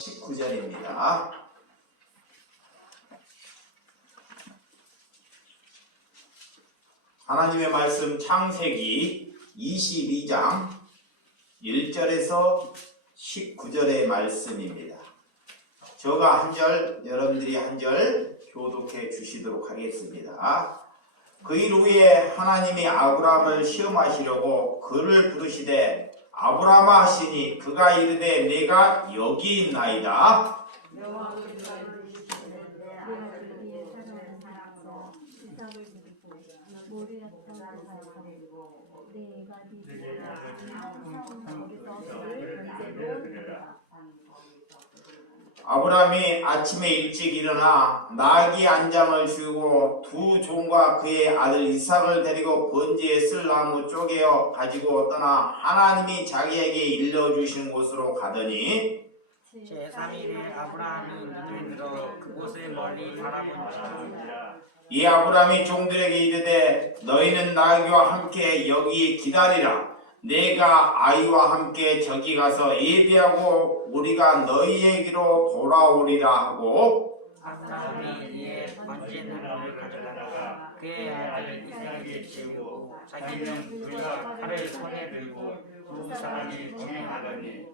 19절입니다. 하나님의 말씀 창세기 22장 1절에서 19절의 말씀입니다. 저가 한 절, 여러분들이 한 절 교독해 주시도록 하겠습니다. 그 일 후에 하나님이 아브라함을 시험하시려고 그를 부르시되 아브라함아 하시니 그가 이르되 내가 여기 있나이다. 아브라함이 아침에 일찍 일어나 나귀 한 장을 주고 두 종과 그의 아들 이삭을 데리고 번제에 쓸 나무 쪼개어 가지고 떠나 하나님이 자기에게 일러주신 곳으로 가더니 제3일에 아브라함이 눈을 들어 그곳을 멀리 바라본지라. 이 아브라함이 종들에게 이르되 너희는 나귀와 함께 여기 기다리라. 내가 아이와 함께 저기 가서 예비하고 우리가 너희에게로 돌아오리라 하고 아브라함이 이에 번제 나무를 가져다가 그의 아들 이삭을 지우고 자기는 불과 칼을 손에 들고 두 사람이 진행하더니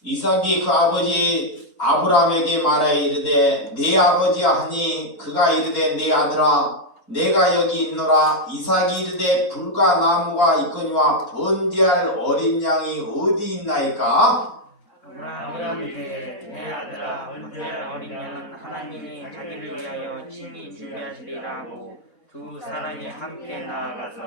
이삭이 그 아버지 아브라함에게 말하여 이르되 네 아버지야 하니 그가 이르되 네 아들아 내가 여기 있노라. 이삭이 이르되 불과 나무가 있거니와 번제할 어린 양이 어디 있나이까? 아브라함이 이르되 내 아들아 번제할 어린 양은 하나님이 자기를 위하여 친히 준비하시리라 하고 두 사람이 함께 나아가서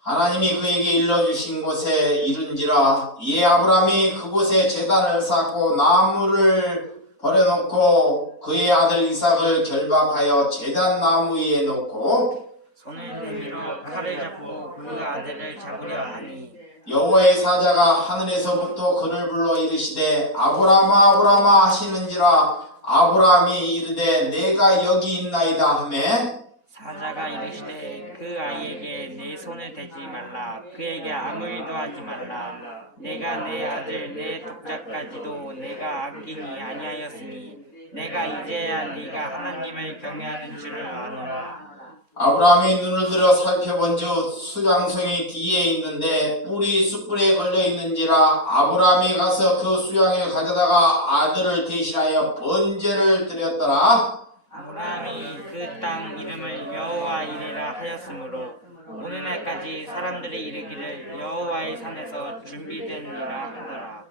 하나님이 그에게 일러주신 곳에 이른지라. 이에 아브라함이 그곳에 제단을 쌓고 나무를 버려놓고 그의 아들 이삭을 결박하여 제단 나무 위에 놓고 손을 내밀어 칼을 잡고 그 아들을 잡으려 하니 여호와의 사자가 하늘에서부터 그를 불러 이르시되 아브라함아 아브라함아 하시는지라. 아브라함이 이르되 내가 여기 있나이다 하매 사자가 이르시되 그 아이에게 내 손을 대지 말라. 그에게 아무 일도 하지 말라. 내가 내 아들 내 독자까지도 내가 아끼니 아니하였으니 내가 이제야 네가 하나님을 경외하는 줄을 아노라. 아브라함이 눈을 들어 살펴본즉 수양송이 뒤에 있는데 뿔이 숯불에 걸려 있는지라. 아브라함이 가서 그 수양을 가져다가 아들을 대신하여 번제를 드렸더라. 아브라함이 그 땅 이름을 여호와 이레라 하였으므로 오늘날까지 사람들이 이르기를 여호와의 산에서 준비되니라 하더라.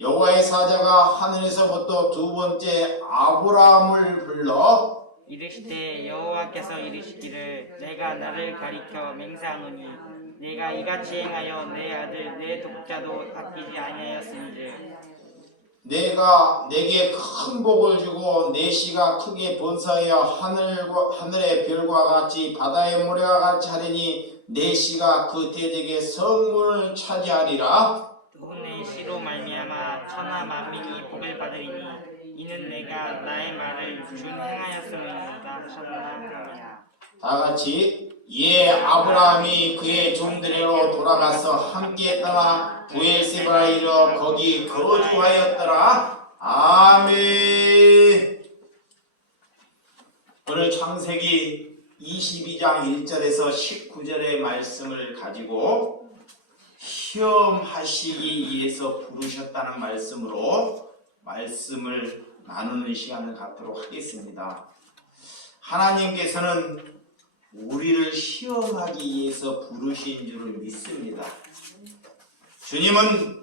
여호와의 사자가 하늘에서부터 두 번째 아브라함을 불러 이르시되 여호와께서 이르시기를 내가 나를 가리켜 맹세하노니 내가 이같이 행하여 내 아들 내 독자도 아끼지 아니하였은즉 내가 내게 큰 복을 주고 내 씨가 크게 번성하여 하늘의 별과 같이 바다의 모래와 같이 하리니 내 씨가 그 대적의 성문을 차지하리라. 또 내 씨로 말미암아 천하 만민이 복을 받으리니 이는 내가 나의 말을 준행하였음이니라 하셨느니라. 다같이 예 아브라함이 그의 종들에로 돌아가서 함께 떠나 부엘세바에 이르러 거기 거주하였더라. 아멘. 오늘 창세기 22장 1절에서 19절의 말씀을 가지고 시험하시기 위해서 부르셨다는 말씀으로 말씀을 나누는 시간을 갖도록 하겠습니다. 하나님께서는 우리를 시험하기 위해서 부르신 줄을 믿습니다. 주님은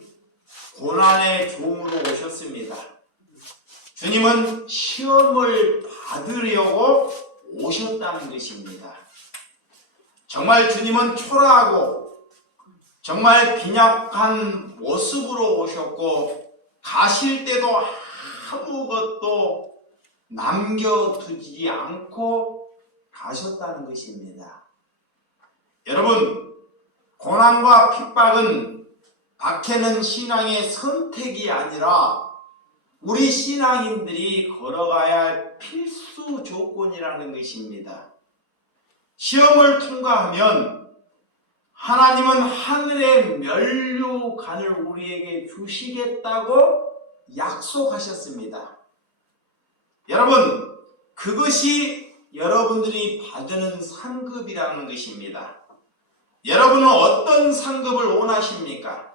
고난의 종으로 오셨습니다. 주님은 시험을 받으려고 오셨다는 것입니다. 정말 주님은 초라하고 정말 빈약한 모습으로 오셨고 가실 때도 아무것도 남겨두지 않고 가셨다는 것입니다. 여러분, 고난과 핍박은 박해는 신앙의 선택이 아니라 우리 신앙인들이 걸어가야 할 필수 조건이라는 것입니다. 시험을 통과하면 하나님은 하늘의 면류관을 우리에게 주시겠다고 약속하셨습니다. 여러분, 그것이 여러분들이 받는 상급이라는 것입니다. 여러분은 어떤 상급을 원하십니까?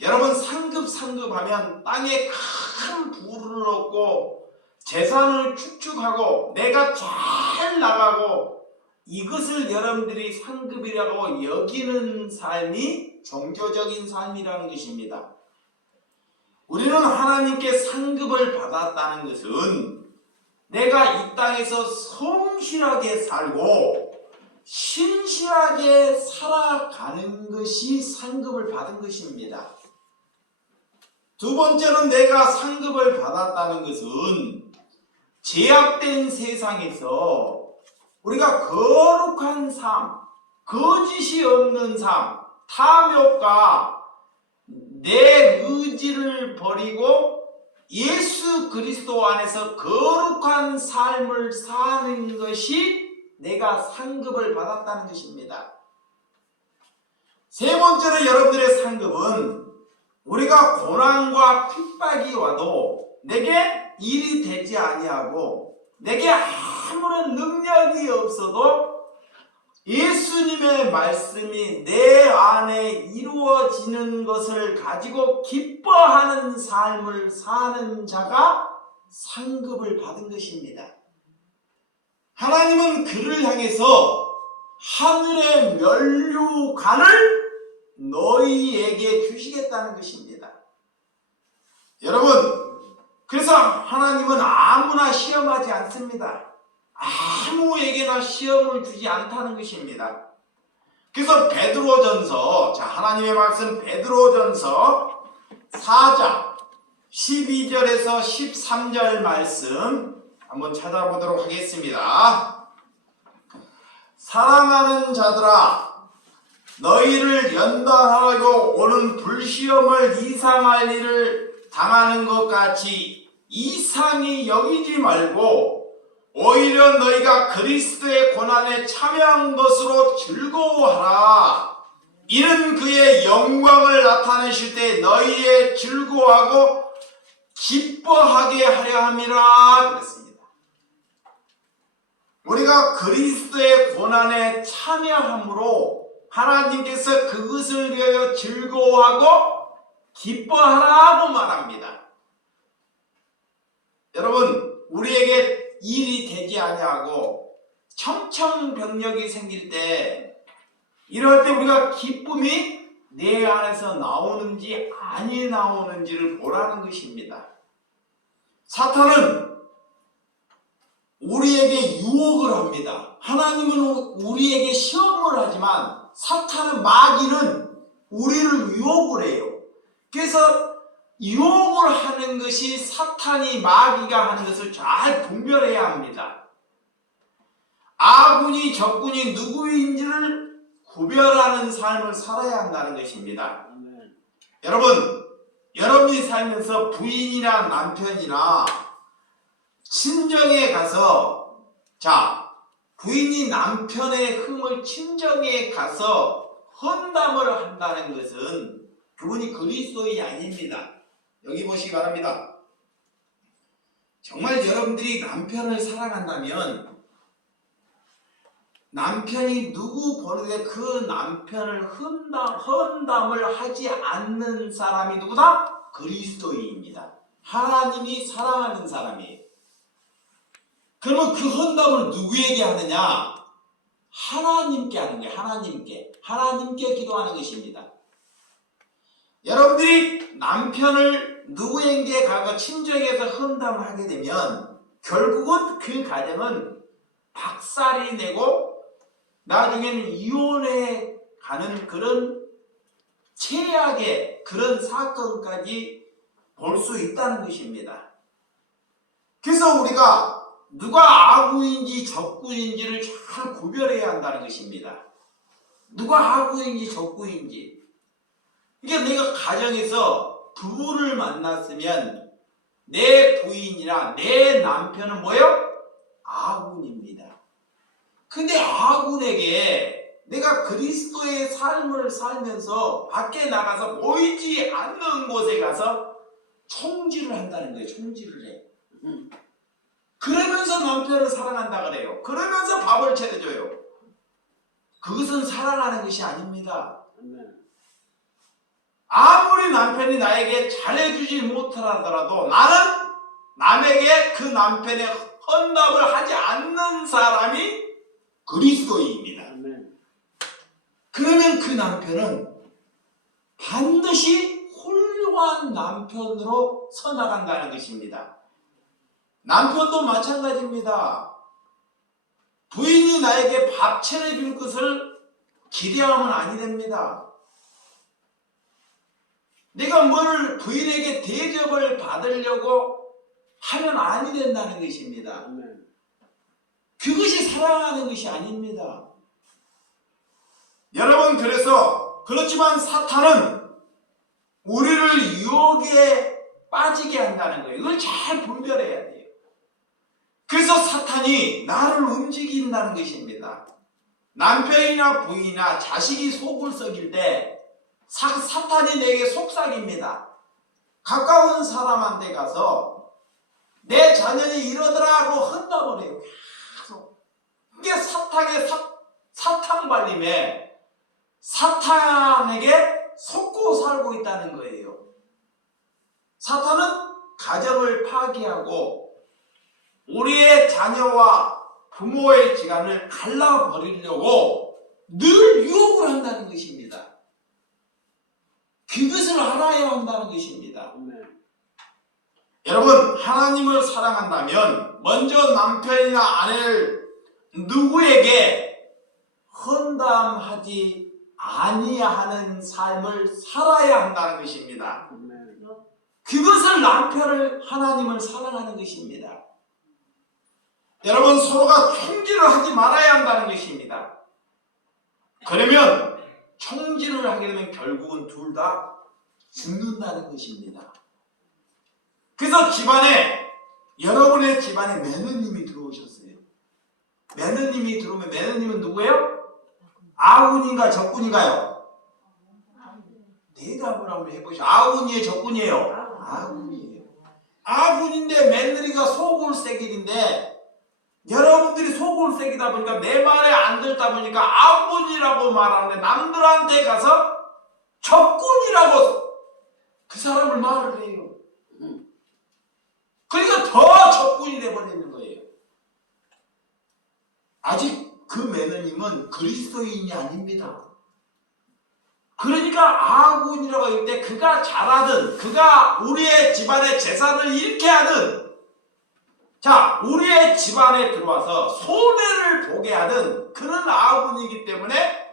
여러분 상급하면 땅에 큰 부를 얻고 재산을 축축하고 내가 잘 나가고 이것을 여러분들이 상급이라고 여기는 삶이 종교적인 삶이라는 것입니다. 우리는 하나님께 상급을 받았다는 것은 내가 이 땅에서 성실하게 살고 신실하게 살아가는 것이 상급을 받은 것입니다. 두 번째는 내가 상급을 받았다는 것은 제약된 세상에서 우리가 거룩한 삶, 거짓이 없는 삶, 탐욕과 내 의지를 버리고 예수 그리스도 안에서 거룩한 삶을 사는 것이 내가 상급을 받았다는 것입니다. 세 번째로 여러분들의 상급은 우리가 고난과 핍박이 와도 내게 일이 되지 아니하고 내게 아무런 능력이 없어도 예수님의 말씀이 내 안에 이루어지는 것을 가지고 기뻐하는 삶을 사는 자가 상급을 받은 것입니다. 하나님은 그를 향해서 하늘의 면류관을 너희에게 주시겠다는 것입니다. 여러분, 그래서 하나님은 아무나 시험하지 않습니다. 아무에게나 시험을 주지 않다는 것입니다. 그래서 베드로전서, 하나님의 말씀 베드로전서 4장 12절에서 13절 말씀 한번 찾아보도록 하겠습니다. 사랑하는 자들아, 너희를 연단하여 오는 불시험을 이상할 일을 당하는 것 같이 이상히 여기지 말고 오히려 너희가 그리스도의 고난에 참여한 것으로 즐거워하라. 이는 그의 영광을 나타내실 때 너희의 즐거워하고 기뻐하게 하려 함이라 그랬습니다. 우리가 그리스도의 고난에 참여함으로 하나님께서 그것을 위하여 즐거워하고 기뻐하라고 말합니다. 여러분, 우리에게 일이 되지 아니하고 청천벽력이 생길 때, 이럴 때 우리가 기쁨이 내 안에서 나오는지 아니 나오는지를 보라는 것입니다. 사탄은 우리에게 유혹을 합니다. 하나님은 우리에게 시험을 하지만 사탄은, 마귀는 우리를 유혹을 해요. 그래서 유혹을 하는 것이 사탄이, 마귀가 하는 것을 잘 분별해야 합니다. 아군이 적군이 누구인지를 구별하는 삶을 살아야 한다는 것입니다. 여러분, 여러분이 살면서 부인이나 남편이나 친정에 가서, 부인이 남편의 흠을 친정에 가서 헌담을 한다는 것은 그분이 그리스도인이 아닙니다. 여기 보시기 바랍니다. 정말 여러분들이 남편을 사랑한다면 남편이 누구 보는데 그 남편을 헌담을 하지 않는 사람이 누구다? 그리스도인입니다. 하나님이 사랑하는 사람이에요. 그러면 그 헌담을 누구에게 하느냐? 하나님께 하는 거예요. 하나님께 기도하는 것입니다. 여러분들이 남편을 누구에게 가고 친정에서 헌담하게 되면 결국은 그 가정은 박살이 내고 나중에는 이혼에 가는 그런 최악의 그런 사건까지 볼 수 있다는 것입니다. 그래서 우리가 누가 아구인지 적구인지를 잘 구별해야 한다는 것입니다. 누가 아구인지 적구인지. 그러니까 내가 가정에서 부부를 만났으면 내 부인이나 내 남편은 뭐예요? 아군입니다. 근데 아군에게 내가 그리스도의 삶을 살면서 밖에 나가서 보이지 않는 곳에 가서 총질을 한다는 거예요. 총질을 해. 그러면서 남편을 사랑한다 그래요. 그러면서 밥을 차려줘요. 그것은 사랑하는 것이 아닙니다. 아무리 남편이 나에게 잘해주지 못하더라도 나는 남에게 그 남편의 헌납을 하지 않는 사람이 그리스도인입니다. 그러면 그 남편은 반드시 훌륭한 남편으로 서나간다는 것입니다. 남편도 마찬가지입니다. 부인이 나에게 밥 차려줄 것을 기대하면 아니 됩니다. 내가 뭘 부인에게 대접을 받으려고 하면 아니 된다는 것입니다. 그것이 사랑하는 것이 아닙니다. 여러분, 그렇지만 사탄은 우리를 유혹에 빠지게 한다는 거예요. 이걸 잘 분별해야 돼요. 그래서 사탄이 나를 움직인다는 것입니다. 남편이나 부인이나 자식이 속을 썩일 때 사탄이 내게 속삭입니다. 가까운 사람한테 가서 내 자녀이 이러더라고 헌답을 해요. 계속. 이게 사탄 발림에 사탄에게 속고 살고 있다는 거예요. 사탄은 가정을 파괴하고 우리의 자녀와 부모의 지간을 갈라버리려고 늘 유혹을 한다는 것입니다. 그것을 알아야 한다는 것입니다. 여러분, 하나님을 사랑한다면 먼저 남편이나 아내를 누구에게 헌담하지 아니하는 삶을 살아야 한다는 것입니다. 그것을 하나님을 사랑하는 것입니다. 여러분, 서로가 총질을 하지 말아야 한다는 것입니다. 그러면 총질을 하게 되면 결국은 둘 다 죽는다는 것입니다. 그래서 여러분의 집안에 매너님이 들어오셨어요. 매너님이 들어오면 매너님은 누구예요? 아군인가 적군인가요? 대답을 한번 해보시죠. 아군이에요, 적군이에요? 아군이에요. 아군인데 며느리가 소굴새길인데 여러분들이 소굴새기다 보니까 내 말에 안 듣다 보니까 아군이라고 말하는데 남들한테 가서 적군이라고 그 사람을 말을 해요. 그러니까 더 적군이 돼버리는 거예요. 아직 그 매너님은 그리스도인이 아닙니다. 그러니까 아군이라고 할 때 그가 잘하든 그가 우리의 집안의 재산을 잃게 하든 우리의 집안에 들어와서 손해를 보게 하든 그런 아군이기 때문에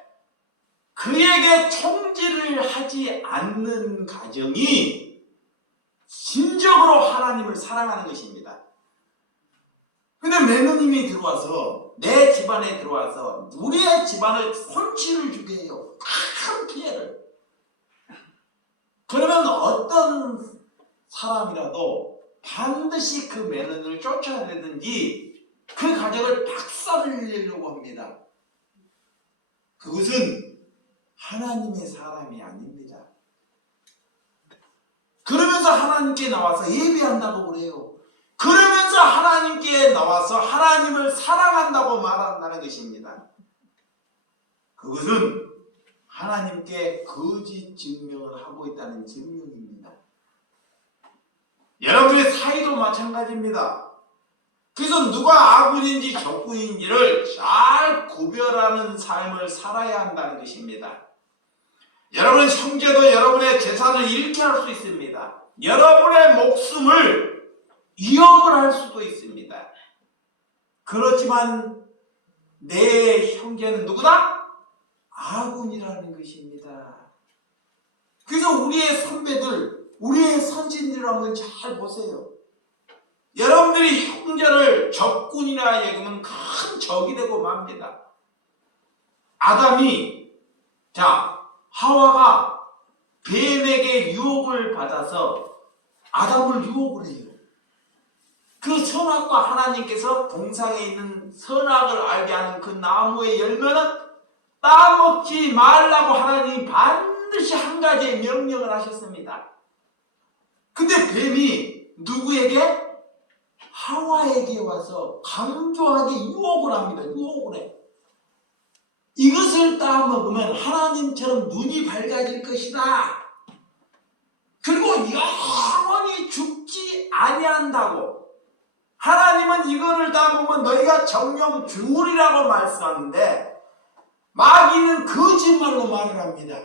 그에게 총질을 하지 않는 가정이 진정으로 하나님을 사랑하는 것입니다. 근데 매너님이 들어와서 내 집안에 들어와서 우리의 집안을 손실을 주게 해요. 큰 피해를. 그러면 어떤 사람이라도 반드시 그 매너를 쫓아내든지 그 가정을 박살을 내려고 합니다. 그것은 하나님의 사람이 아닙니다. 그러면서 하나님께 나와서 예배한다고 그래요. 그러면서 하나님께 나와서 하나님을 사랑한다고 말한다는 것입니다. 그것은 하나님께 거짓 증명을 하고 있다는 증명입니다. 여러분의 사이도 마찬가지입니다. 그래서 누가 아군인지 적군인지를 잘 구별하는 삶을 살아야 한다는 것입니다. 여러분의 형제도 여러분의 재산을 잃게 할 수 있습니다. 여러분의 목숨을 위협을 할 수도 있습니다. 그렇지만 내 형제는 누구다? 아군이라는 것입니다. 그래서 우리의 선배들, 우리의 선진들을 한번 잘 보세요. 여러분들이 형제를 적군이라 얘기하면 큰 적이 되고 맙니다. 하와가 뱀에게 유혹을 받아서 아담을 유혹을 해요. 그 선악과 하나님께서 동상에 있는 선악을 알게 하는 그 나무의 열매는 따먹지 말라고 하나님이 반드시 한 가지의 명령을 하셨습니다. 근데 뱀이 누구에게? 하와에게 와서 강조하게 유혹을 합니다. 유혹을 해. 이것을 따먹으면 하나님처럼 눈이 밝아질 것이다. 그리고 영원히 죽지 아니한다고. 하나님은 이거를 따먹으면 너희가 정령 죽으리라고 말씀하는데 마귀는 거짓말로 말을 합니다.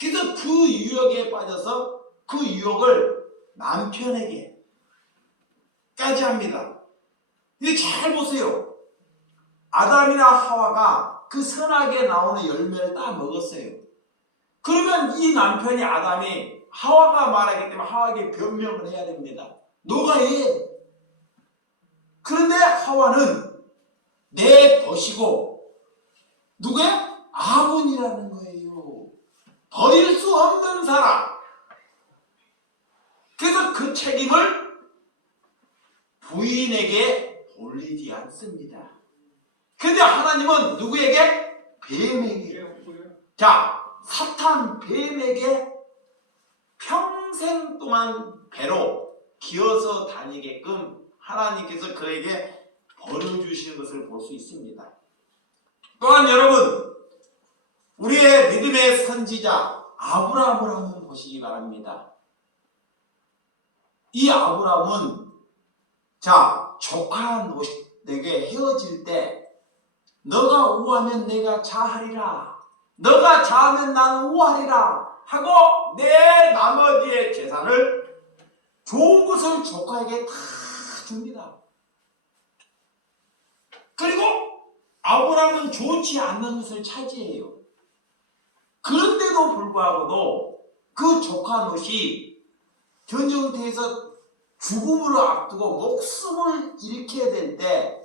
그래서 그 유혹에 빠져서 그 유혹을 남편에게 까지 합니다. 근데 잘 보세요. 아담이나 하와가 그 선악에 나오는 열매를 다 먹었어요. 그러면 이 남편이 아담이 하와가 말하기 때문에 하와에게 변명을 해야 됩니다. 너가 해. 그런데 하와는 내 벗이고 누구의? 아문이라는 거예요. 버릴 수 없는 사람. 그래서 그 책임을 부인에게 돌리지 않습니다. 근데 하나님은 누구에게? 뱀에게. 자, 사탄 뱀에게 평생 동안 배로 기어서 다니게끔 하나님께서 그에게 벌을 주시는 것을 볼 수 있습니다. 또한 여러분, 우리의 믿음의 선지자 아브라함을 한번 보시기 바랍니다. 이 아브라함은 자, 조카 노에게 헤어질 때 너가 우하면 내가 자하리라, 너가 자하면 나는 우하리라 하고 내 나머지의 재산을 좋은 것을 조카에게 다 줍니다. 그리고 아브라함은 좋지 않는 것을 차지해요. 그런데도 불구하고도 그 조카 롯이 전쟁터에서 죽음을 앞두고 목숨을 잃게 될 때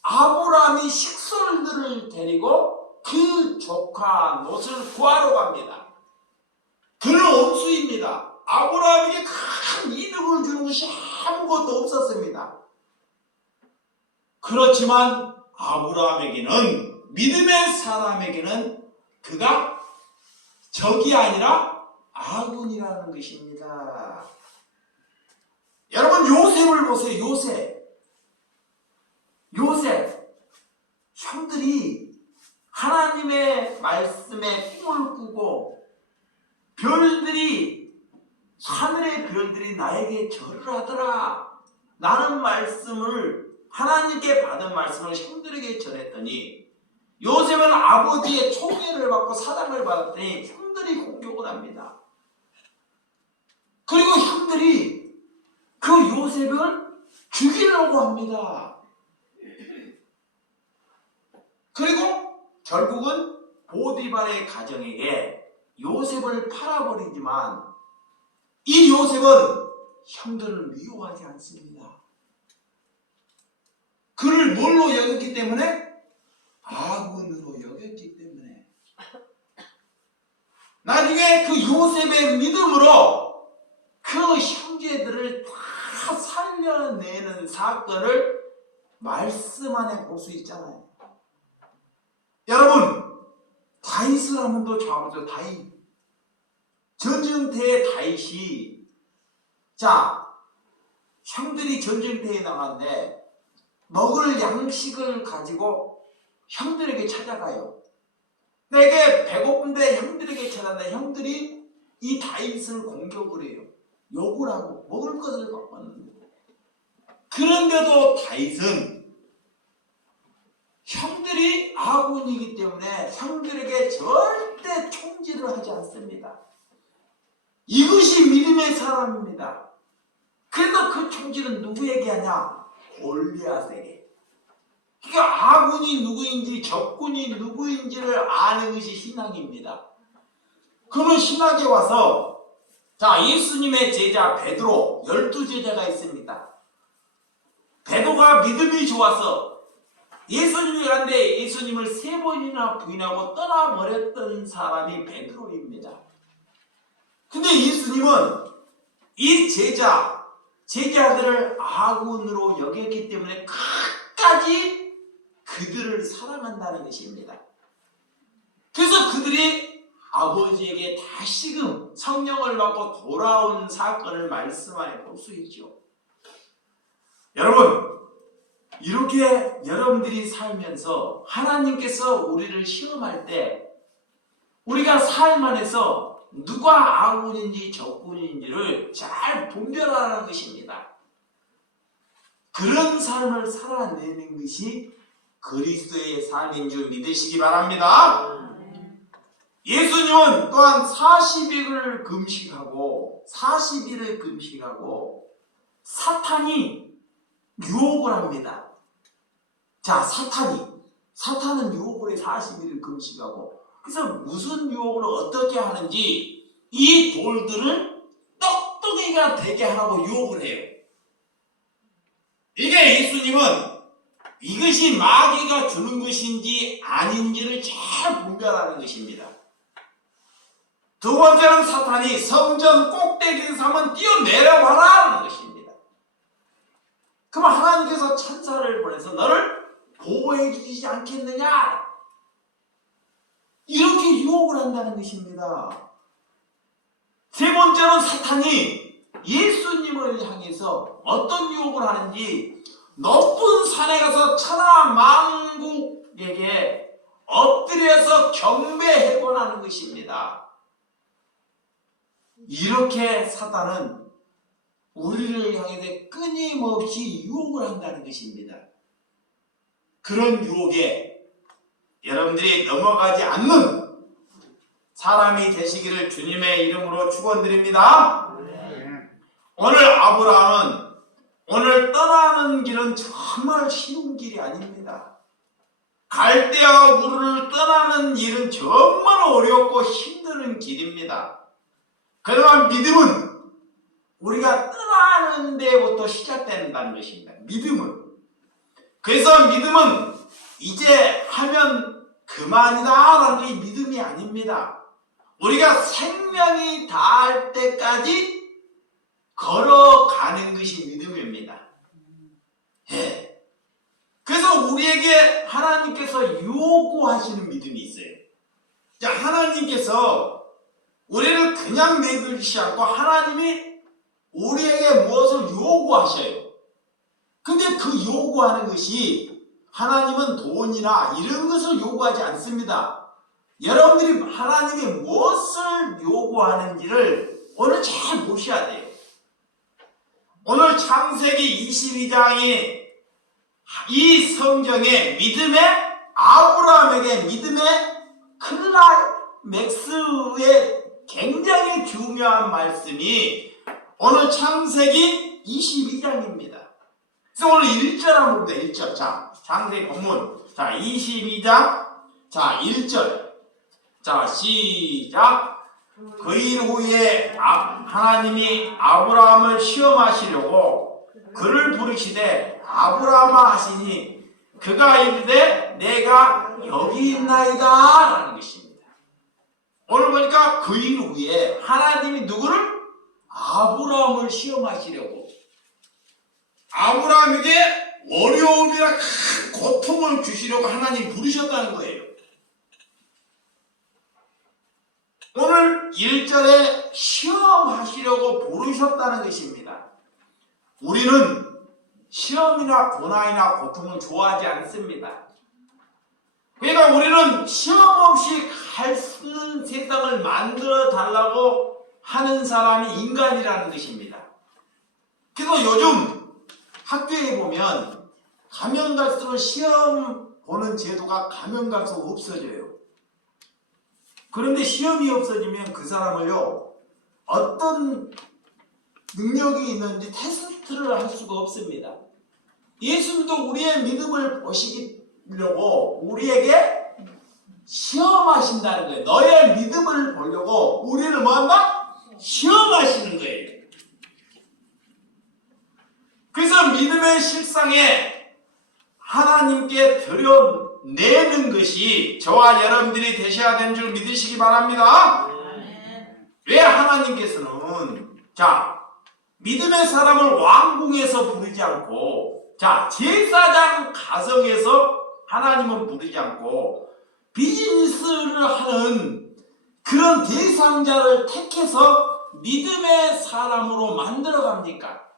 아브라함이 식솔들을 데리고 그 조카 롯을 구하러 갑니다. 그는 원수입니다. 아브라함에게 큰 이득을 주는 것이 아무것도 없었습니다. 그렇지만 아브라함에게는, 믿음의 사람에게는 그가 적이 아니라 아군이라는 것입니다. 여러분, 요셉을 보세요. 요셉 형들이 하나님의 말씀에 꿈을 꾸고 별들이, 하늘의 별들이 나에게 절을 하더라. 나는 말씀을, 하나님께 받은 말씀을 형들에게 전했더니 요셉은 아버지의 총애를 받고 사랑을 받았더니 형들이 공격을 합니다. 그리고 형들이 그 요셉을 죽이려고 합니다. 그리고 결국은 보디발의 가정에게 요셉을 팔아버리지만 이 요셉은 형들을 미워하지 않습니다. 그를 뭘로 여겼기 때문에? 아군으로 여겼기 때문에. 나중에 그 요셉의 믿음으로 그 형제들을 다 살려내는 사건을 말씀 안에 볼 수 있잖아요. 여러분, 다윗을 한번 더 잡아보죠. 다윗. 전쟁터의 다윗이, 자, 형들이 전쟁터에 나갔는데 먹을 양식을 가지고 형들에게 찾아가요. 내게 배고픈데 형들에게 찾아가는데 형들이 이 다윗을 공격을 해요. 욕을 하고 먹을 것을 갖고 왔는데, 그런데도 다윗은 형들이 아군이기 때문에 형들에게 절대 총질을 하지 않습니다. 이것이 믿음의 사람입니다. 그래서 그 총질은 누구에게 하냐? 골리앗에게. 그러니까 아군이 누구인지 적군이 누구인지를 아는 것이 신앙입니다. 그러면 신학에 와서, 자, 예수님의 제자 베드로, 12제자가 있습니다. 베드로가 믿음이 좋아서 예수님이 갔는데 예수님을 3번이나 부인하고 떠나버렸던 사람이 베드로입니다. 근데 예수님은 이 제자들을 아군으로 여겼기 때문에 끝까지 그들을 사랑한다는 것입니다. 그래서 그들이 아버지에게 다시금 성령을 받고 돌아온 사건을 말씀 안에 볼 수 있죠. 여러분, 이렇게 여러분들이 살면서 하나님께서 우리를 시험할 때 우리가 삶 안에서 누가 아군인지 적군인지를 잘 분별하는 것입니다. 그런 삶을 살아내는 것이 그리스도의 삶인 줄 믿으시기 바랍니다. 예수님은 또한 40일을 금식하고 사탄이 유혹을 합니다. 자, 사탄은 유혹을 해 40일을 금식하고, 그래서 무슨 유혹을 어떻게 하는지 이 돌들을 떡덩이가 되게 하라고 유혹을 해요. 이게 예수님은 이것이 마귀가 주는 것인지 아닌지를 잘 분별하는 것입니다. 두 번째는 사탄이 성전 꼭대기에서 한번 뛰어내려봐라 하는 것입니다. 그럼 하나님께서 천사를 보내서 너를 보호해 주시지 않겠느냐? 이렇게 유혹을 한다는 것입니다. 세 번째는 사탄이 예수님을 향해서 어떤 유혹을 하는지 높은 산에 가서 천하 만국에게 엎드려서 경배해보라는 것입니다. 이렇게 사탄은 우리를 향해서 끊임없이 유혹을 한다는 것입니다. 그런 유혹에 여러분들이 넘어가지 않는 사람이 되시기를 주님의 이름으로 축원드립니다. 오늘 아브라함은 오늘 떠나는 길은 정말 쉬운 길이 아닙니다. 갈대아와 우르를 떠나는 일은 정말 어렵고 힘든 길입니다. 그러나 믿음은 우리가 떠나는 데부터 시작된다는 것입니다. 믿음은. 그래서 믿음은 이제 하면 그만이다 라는 게 믿음이 아닙니다. 우리가 생명이 닿을 때까지 걸어가는 것이 믿음입니다. 예. 그래서 우리에게 하나님께서 요구하시는 믿음이 있어요. 자, 하나님께서 우리를 그냥 내두시지 않고 하나님이 우리에게 무엇을 요구하셔요. 근데 그 요구하는 것이 하나님은 돈이나 이런 것을 요구하지 않습니다. 여러분들이 하나님이 무엇을 요구하는지를 오늘 잘 보셔야 돼요. 오늘 창세기 22장이 이 성경의 믿음의 아브라함에게 믿음의 클라이맥스의 굉장히 중요한 말씀이 오늘 창세기 22장입니다. 그래서 오늘 1절 한번 봅니다. 1절. 자, 창세기 본문. 자, 22장. 자, 1절. 자, 시작. 그 일 후에 하나님이 아브라함을 시험하시려고 그를 부르시되 아브라함아 하시니 그가 이르되 내가 여기 있나이다 라는 것입니다. 오늘 보니까 그 일 후에 하나님이 누구를? 아브라함을 시험하시려고 아브라함에게 어려움이나 큰 고통을 주시려고 하나님이 부르셨다는 거예요. 오늘 1절에 시험하시려고 부르셨다는 것입니다. 우리는 시험이나 고난이나 고통을 좋아하지 않습니다. 그러니까 우리는 시험 없이 갈 수 있는 세상을 만들어 달라고 하는 사람이 인간이라는 것입니다. 그래서 요즘 학교에 보면 가면 갈수록 시험 보는 제도가 가면 갈수록 없어져요. 그런데 시험이 없어지면 그 사람을요, 어떤 능력이 있는지 테스트를 할 수가 없습니다. 예수님도 우리의 믿음을 보시려고 우리에게 시험하신다는 거예요. 너의 믿음을 보려고 우리를 뭐한다? 시험하시는 거예요. 그래서 믿음의 실상에 하나님께 드려내는 것이 저와 여러분들이 되셔야 되는 줄 믿으시기 바랍니다. 왜 하나님께서는 믿음의 사람을 왕궁에서 부르지 않고 제사장 가정에서 하나님은 부르지 않고 비즈니스를 하는 그런 대상자를 택해서 믿음의 사람으로 만들어 갑니까?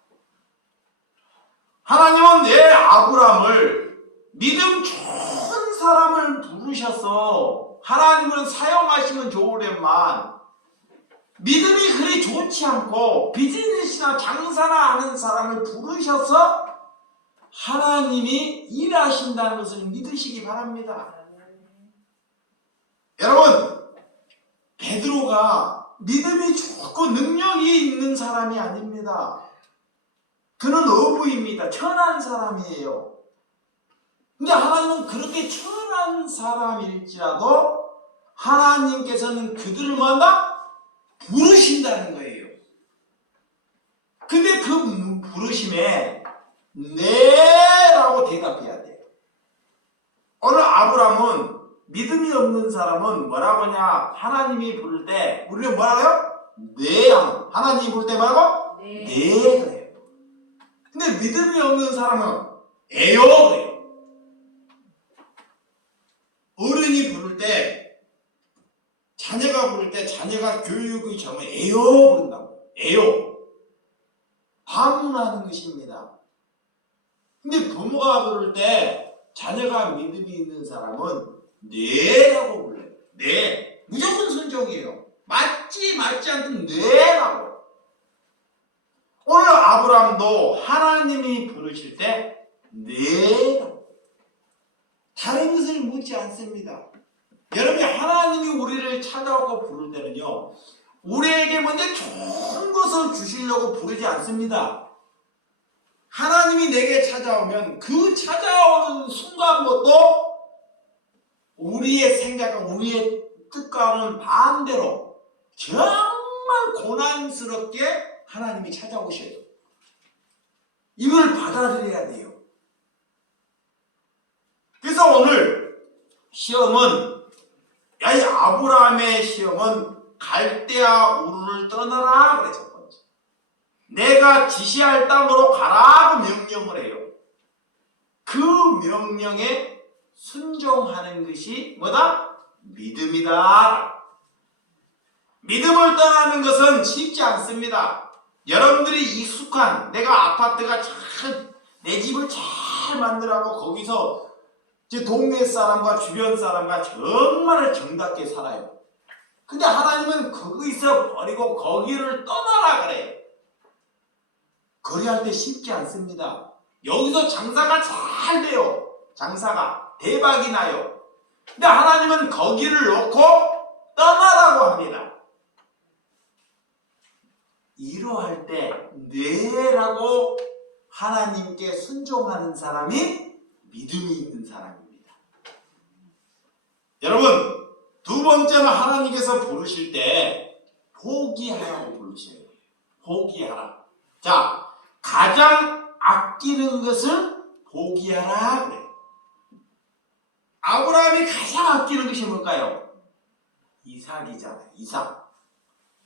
하나님은 내 아브람을 믿음 좋은 사람을 부르셔서 하나님은 사용하시면 좋으련만 믿음이 그리 좋지 않고 비즈니스나 장사나 하는 사람을 부르셔서 하나님이 일하신다는 것을 믿으시기 바랍니다. 여러분, 베드로가 믿음이 좋고 능력이 있는 사람이 아닙니다. 그는 어부입니다. 천한 사람이에요. 근데 하나님은 그렇게 천한 사람일지라도 하나님께서는 그들을 만나 부르신다는 거예요. 근데 그 부르심에 네라고 대답해야 돼요. 오늘 아브람은 믿음이 없는 사람은 뭐라고 하냐? 하나님이 부를 때 우리는 뭐라고요? 네. 하나님이 부를 때 뭐라고? 네 그래요. 근데 믿음이 없는 사람은 에요 그래요. 어른이 부를 때, 자녀가 부를 때 자녀가 교육이 잘못 에요 부른다고. 에요. 반문하는 것입니다. 근데 부모가 부를 때 자녀가 믿음이 있는 사람은 네라고 불러요. 네. 무조건 순종이에요. 맞지 않든 네라고. 오늘 아브람도 하나님이 부르실 때 네라고. 다른 것을 묻지 않습니다. 여러분이 하나님이 우리를 찾아오고 부를 때는요, 우리에게 먼저 좋은 것을 주시려고 부르지 않습니다. 하나님이 내게 찾아오면 그 찾아오는 순간부터 우리의 생각과 우리의 뜻과는 반대로 정말 고난스럽게 하나님이 찾아오셔요. 이걸 받아들여야 돼요. 그래서 오늘 시험은, 이 아브라함의 시험은 갈대아 우르를 떠나라 그래. 첫 번째, 내가 지시할 땅으로 가라고 명령을 해요. 그 명령에 순종하는 것이 뭐다? 믿음이다. 믿음을 떠나는 것은 쉽지 않습니다. 여러분들이 익숙한, 내가 아파트가 잘, 내 집을 잘 만들라고 거기서 동네 사람과 주변 사람과 정말 정답게 살아요. 근데 하나님은 거기서 버리고 거기를 떠나라 그래요. 거리할 때 쉽지 않습니다. 여기서 장사가 잘 돼요. 장사가 대박이 나요. 근데 하나님은 거기를 놓고 떠나라고 합니다. 이러할 때 네라고 하나님께 순종하는 사람이 믿음이 있는 사람입니다. 여러분, 두 번째는 하나님께서 부르실 때 포기하라고 부르셔요. 포기하라. 자, 가장 아끼는 것을 포기하라 그래요. 아브라함이 가장 아끼는 것이 뭘까요? 이삭이잖아요. 이삭.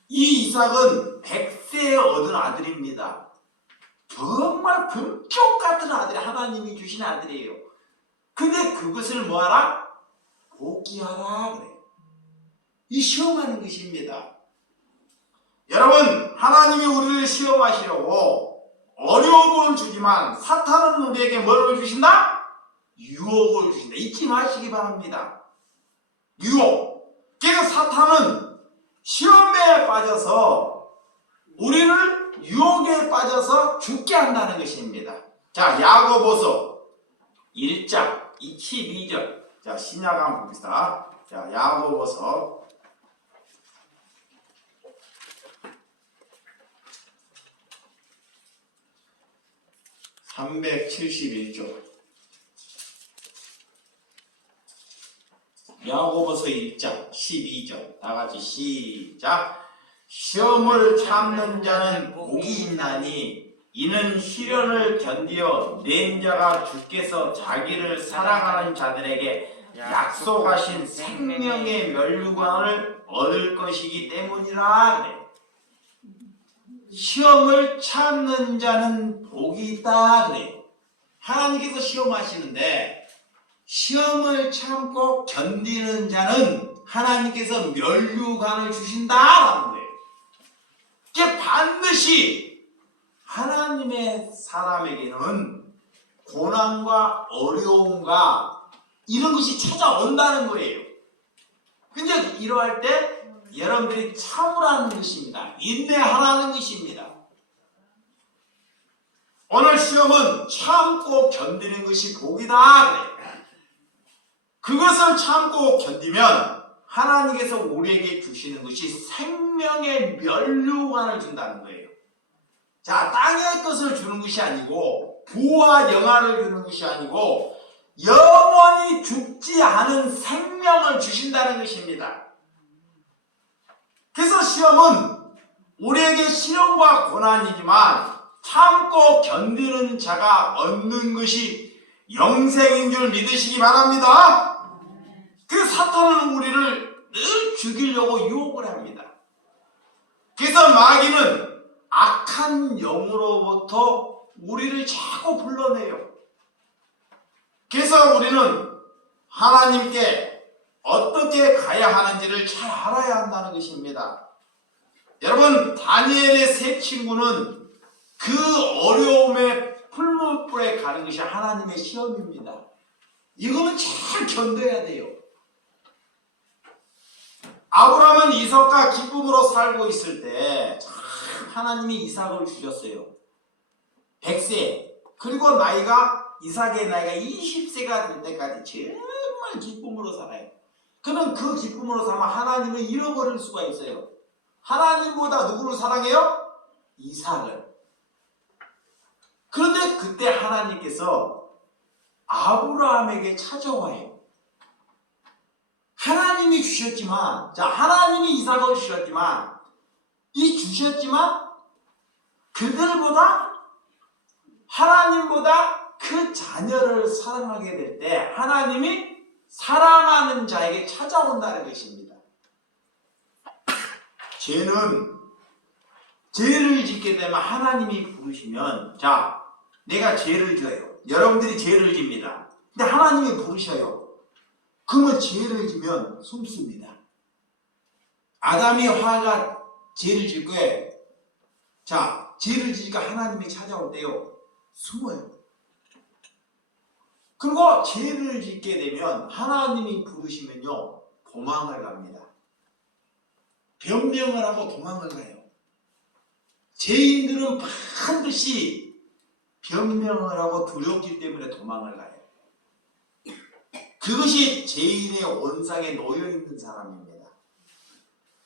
이 이삭은 100세에 얻은 아들입니다. 정말 금쪽 같은 아들이 하나님이 주신 아들이에요. 근데 그것을 뭐하라? 포기하라 그래요. 이 시험하는 것입니다. 여러분, 하나님이 우리를 시험하시려고 어려움을 주지만 사탄은 우리에게 뭐를 주신다? 유혹을 주신다. 잊지 마시기 바랍니다. 유혹. 그래서 사탄은 시험에 빠져서 우리를 유혹에 빠져서 죽게 한다는 것입니다. 자, 야고보서 1장 22절. 자, 신약 한번 봅시다. 자, 야고보서 371조. 야고보서 1장 12절. 다 같이 시작. 시험을 참는 자는 복이 있나니 이는 시련을 견디어 낸 자가 주께서 자기를 사랑하는 자들에게 약속하신 생명의 멸류관을 얻을 것이기 때문이라 그래. 시험을 참는 자는 복이 있다 그래. 하나님께서 시험하시는데 시험을 참고 견디는 자는 하나님께서 면류관을 주신다라는 거예요. 이게 반드시 하나님의 사람에게는 고난과 어려움과 이런 것이 찾아온다는 거예요. 근데 이러할 때 여러분들이 참으라는 것입니다. 인내하라는 것입니다. 오늘 시험은 참고 견디는 것이 복이다. 그것을 참고 견디면 하나님께서 우리에게 주시는 것이 생명의 면류관을 준다는 거예요. 자, 땅의 것을 주는 것이 아니고 부와 영화를 주는 것이 아니고 영원히 죽지 않은 생명을 주신다는 것입니다. 그래서 시험은 우리에게 시련과 고난이지만 참고 견디는 자가 얻는 것이 영생인 줄 믿으시기 바랍니다. 그 사탄은 우리를 늘 죽이려고 유혹을 합니다. 그래서 마귀는 악한 영으로부터 우리를 자꾸 불러내요. 그래서 우리는 하나님께 어떻게 가야 하는지를 잘 알아야 한다는 것입니다. 여러분, 다니엘의 세 친구는 그 어려움의 풀무불에 가는 것이 하나님의 시험입니다. 이거는 잘 견뎌야 돼요. 아브라함은 이삭과 기쁨으로 살고 있을 때 하나님이 이삭을 주셨어요. 100세. 그리고 이삭의 나이가 20세가 될 때까지 정말 기쁨으로 살아요. 그러면 그 기쁨으로 살면 하나님을 잃어버릴 수가 있어요. 하나님보다 누구를 사랑해요? 이삭을. 그런데 그때 하나님께서 아브라함에게 찾아와요. 하나님이 주셨지만, 하나님이 이삭을 주셨지만, 그들보다, 하나님보다 그 자녀를 사랑하게 될 때, 하나님이 사랑하는 자에게 찾아온다는 것입니다. 죄를 짓게 되면 하나님이 부르시면, 내가 죄를 져요. 여러분들이 죄를 집니다. 근데 하나님이 부르셔요. 그러면 죄를 지면 숨습니다. 아담이 화가 죄를 질 거에, 죄를 지니까 하나님이 찾아올 때요, 숨어요. 그리고 죄를 짓게 되면 하나님이 부르시면요, 도망을 갑니다. 변명을 하고 도망을 가요. 죄인들은 반드시 변명을 하고 두렵기 때문에 도망을 가요. 그것이 죄인의 원상에 놓여있는 사람입니다.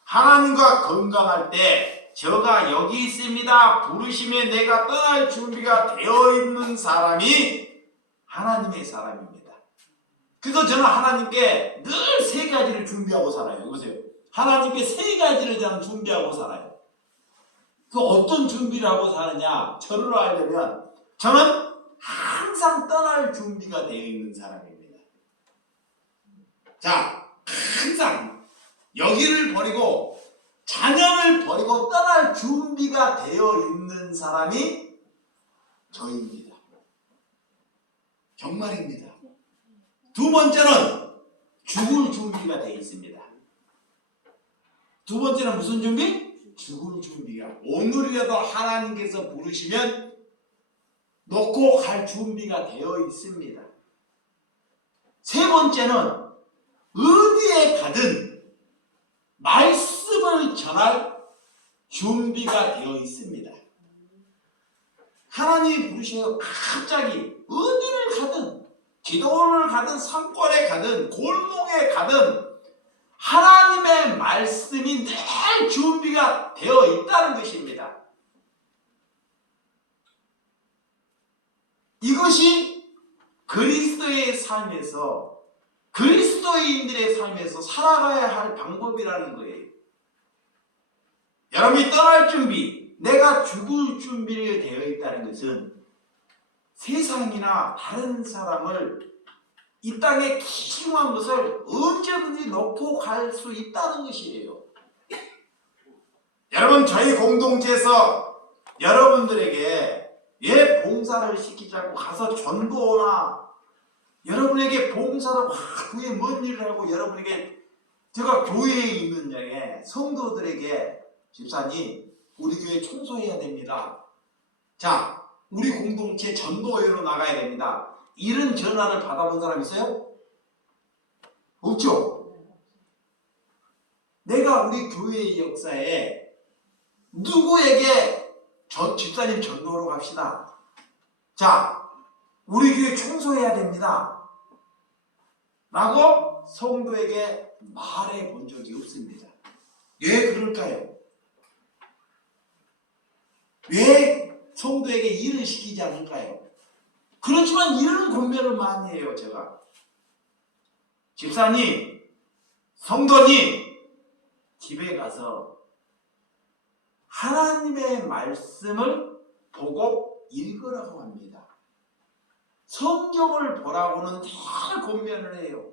하나님과 건강할 때 저가 여기 있습니다. 부르시면 내가 떠날 준비가 되어 있는 사람이 하나님의 사람입니다. 그래서 저는 하나님께 늘 세 가지를 준비하고 살아요. 보세요. 하나님께 세 가지를 저는 준비하고 살아요. 그 어떤 준비를 하고 사느냐? 저를 알려면 저는 항상 떠날 준비가 되어 있는 사람입니다. 항상 여기를 버리고 자녀를 버리고 떠날 준비가 되어 있는 사람이 저입니다. 정말입니다. 두 번째는 죽을 준비가 되어 있습니다. 두 번째는 무슨 준비? 죽을 준비가. 오늘이라도 하나님께서 부르시면 놓고 갈 준비가 되어 있습니다. 세 번째는 어디에 가든 말씀을 전할 준비가 되어 있습니다. 하나님이 부르셔요. 갑자기 어디를 가든, 기도를 가든, 산골에 가든, 골목에 가든 하나님의 말씀이 늘 준비가 되어 있다는 것입니다. 이것이 그리스도의 삶에서, 그리스도인들의 삶에서 살아가야 할 방법이라는 거예요. 여러분이 떠날 준비, 내가 죽을 준비가 되어 있다는 것은 세상이나 다른 사람을 이 땅에 귀중한 것을 언제든지 놓고 갈 수 있다는 것이에요. 여러분, 저희 공동체에서 여러분들에게 왜 봉사를 시키지 않고 가서 전도나 여러분에게 봉사를 그게 뭔 일을 하고 여러분에게 제가 교회에 있는 중에 성도들에게 집사님 우리 교회 청소해야 됩니다. 자, 우리 공동체 전도회로 나가야 됩니다. 이런 전화를 받아본 사람 있어요? 없죠? 내가 우리 교회의 역사에 누구에게 집사님 전도로 갑시다. 자, 우리 교회 청소해야 됩니다. 라고 성도에게 말해 본 적이 없습니다. 왜 그럴까요? 왜 성도에게 일을 시키지 않을까요? 그렇지만 이런 권면을 많이 해요, 제가. 집사님, 성도님, 집에 가서 하나님의 말씀을 보고 읽으라고 합니다. 성경을 보라고는 늘 권면을 해요.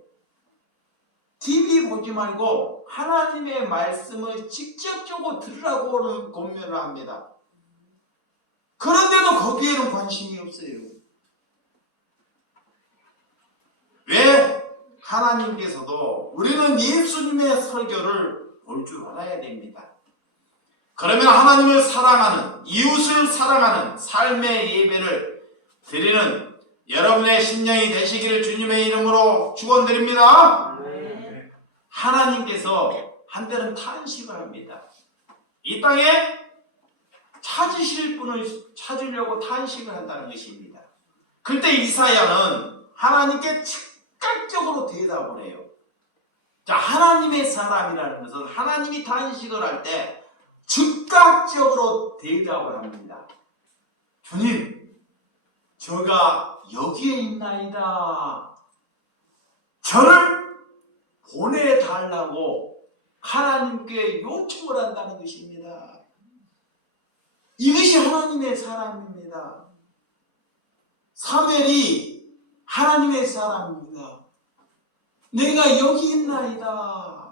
TV 보지 말고 하나님의 말씀을 직접적으로 들으라고는 권면을 합니다. 그런데도 거기에는 관심이 없어요. 왜? 하나님께서도 우리는 예수님의 설교를 볼 줄 알아야 됩니다. 그러면 하나님을 사랑하는, 이웃을 사랑하는 삶의 예배를 드리는 여러분의 심령이 되시기를 주님의 이름으로 축원드립니다. 하나님께서 한때는 탄식을 합니다. 이 땅에 찾으실 분을 찾으려고 탄식을 한다는 것입니다. 그때 이사야는 하나님께 즉각적으로 대답을 해요. 자, 하나님의 사람이라는 것은 하나님이 탄식을 할 때 즉각적으로 대답을 합니다. 주님, 저가 여기에 있나이다. 저를 보내달라고 하나님께 요청을 한다는 것입니다. 이것이 하나님의 사람입니다. 사무엘이 하나님의 사람입니다. 내가 여기 있나이다.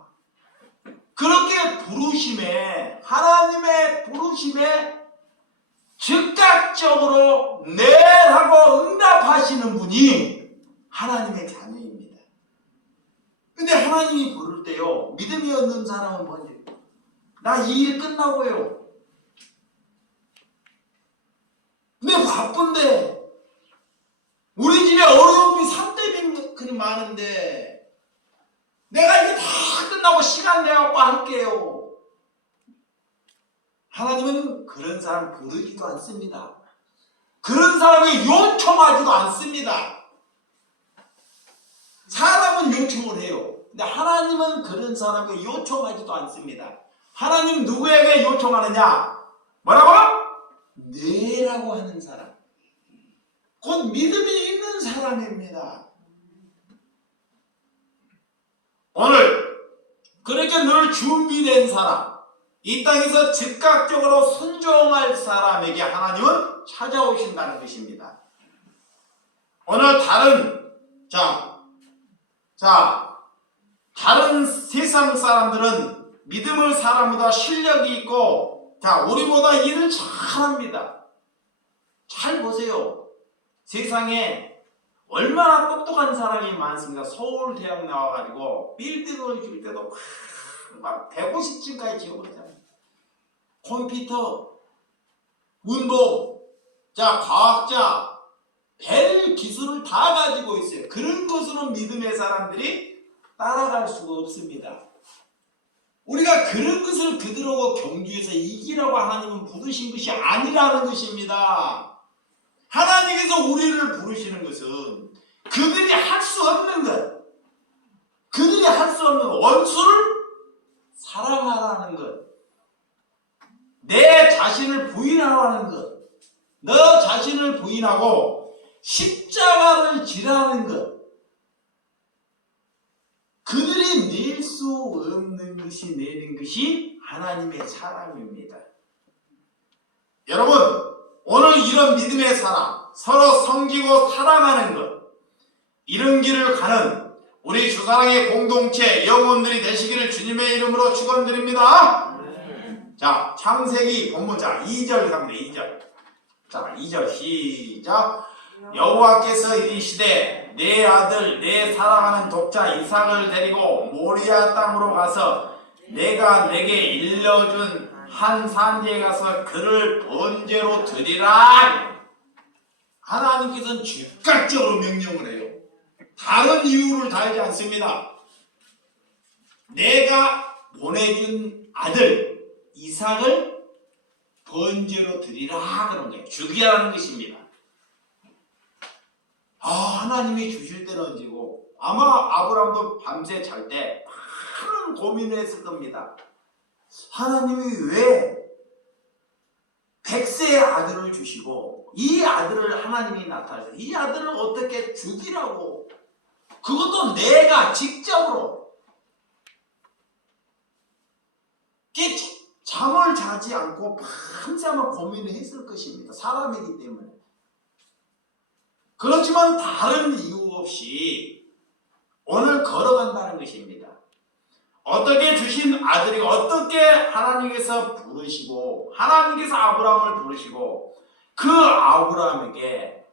그렇게 부르심에, 하나님의 부르심에 즉각적으로 네 하고 응답하시는 분이 하나님의 자녀입니다. 근데 하나님이 부를 때요, 믿음이 없는 사람은 먼저 나 이 일 끝나고요. 근데 바쁜데 우리 집에 어려움이 산더미 많은데 내가 이게 다 끝나고 시간 내갖고 할게요. 하나님은 그런 사람 부르지도 않습니다. 그런 사람이 요청하지도 않습니다. 사람은 요청을 해요. 근데 하나님은 그런 사람에게 요청하지도 않습니다. 하나님 누구에게 요청하느냐? 뭐라고? 네라고 하는 사람. 곧 믿음이 있는 사람입니다. 오늘 그렇게 늘 준비된 사람, 이 땅에서 즉각적으로 순종할 사람에게 하나님은 찾아오신다는 것입니다. 오늘 다른 세상 사람들은 믿음을 사람보다 실력이 있고, 우리보다 일을 잘합니다. 잘 보세요. 세상에 얼마나 똑똑한 사람이 많습니까? 서울대학 나와가지고 빌딩을 줄 때도 막 150층까지 지어버리잖아요. 컴퓨터, 운동, 과학자, 별 기술을 다 가지고 있어요. 그런 것으로 믿음의 사람들이 따라갈 수가 없습니다. 우리가 그런 것을 그들하고 경주해서 이기라고 하나님은 부르신 것이 아니라는 것입니다. 하나님께서 우리를 부르시는 것은 그들이 할 수 없는 것, 그들이 할 수 없는 원수를 사랑하라는 것, 내 자신을 부인하라는 것, 너 자신을 부인하고 십자가를 지라는 것, 그들이 낼 수 없는 것이 내는 것이 하나님의 사랑입니다. 여러분, 오늘 이런 믿음의 사랑, 서로 섬기고 사랑하는 것, 이런 길을 가는 우리 주사랑의 공동체 영혼들이 되시기를 주님의 이름으로 축원드립니다. 자, 창세기 본문 2절 갑니다. 2절. 자, 2절 시작. 여호와께서 이르시되 내 아들 내 사랑하는 독자 이삭을 데리고 모리아 땅으로 가서 내가 내게 일러준 한 산지에 가서 그를 번제로 드리라. 하나님께서는 즉각적으로 명령을 해요. 다른 이유를 달지 않습니다. 내가 보내준 아들 이삭을 번제로 드리라 그런 거예요. 죽이라는 것입니다. 하나님이 주실 때는 언제고, 아마 아브라함도 밤새 잘 때 많은 고민을 했을 겁니다. 하나님이 왜 100세의 아들을 주시고 이 아들을 하나님이 나타내서 이 아들을 어떻게 죽이라고, 그것도 내가 직접으로 잠을 자지 않고 밤새만 고민을 했을 것입니다. 사람이기 때문에. 그렇지만 다른 이유 없이 오늘 걸어간다는 것입니다. 어떻게 주신 아들이 어떻게 하나님께서 부르시고, 하나님께서 아브라함을 부르시고 그 아브라함에게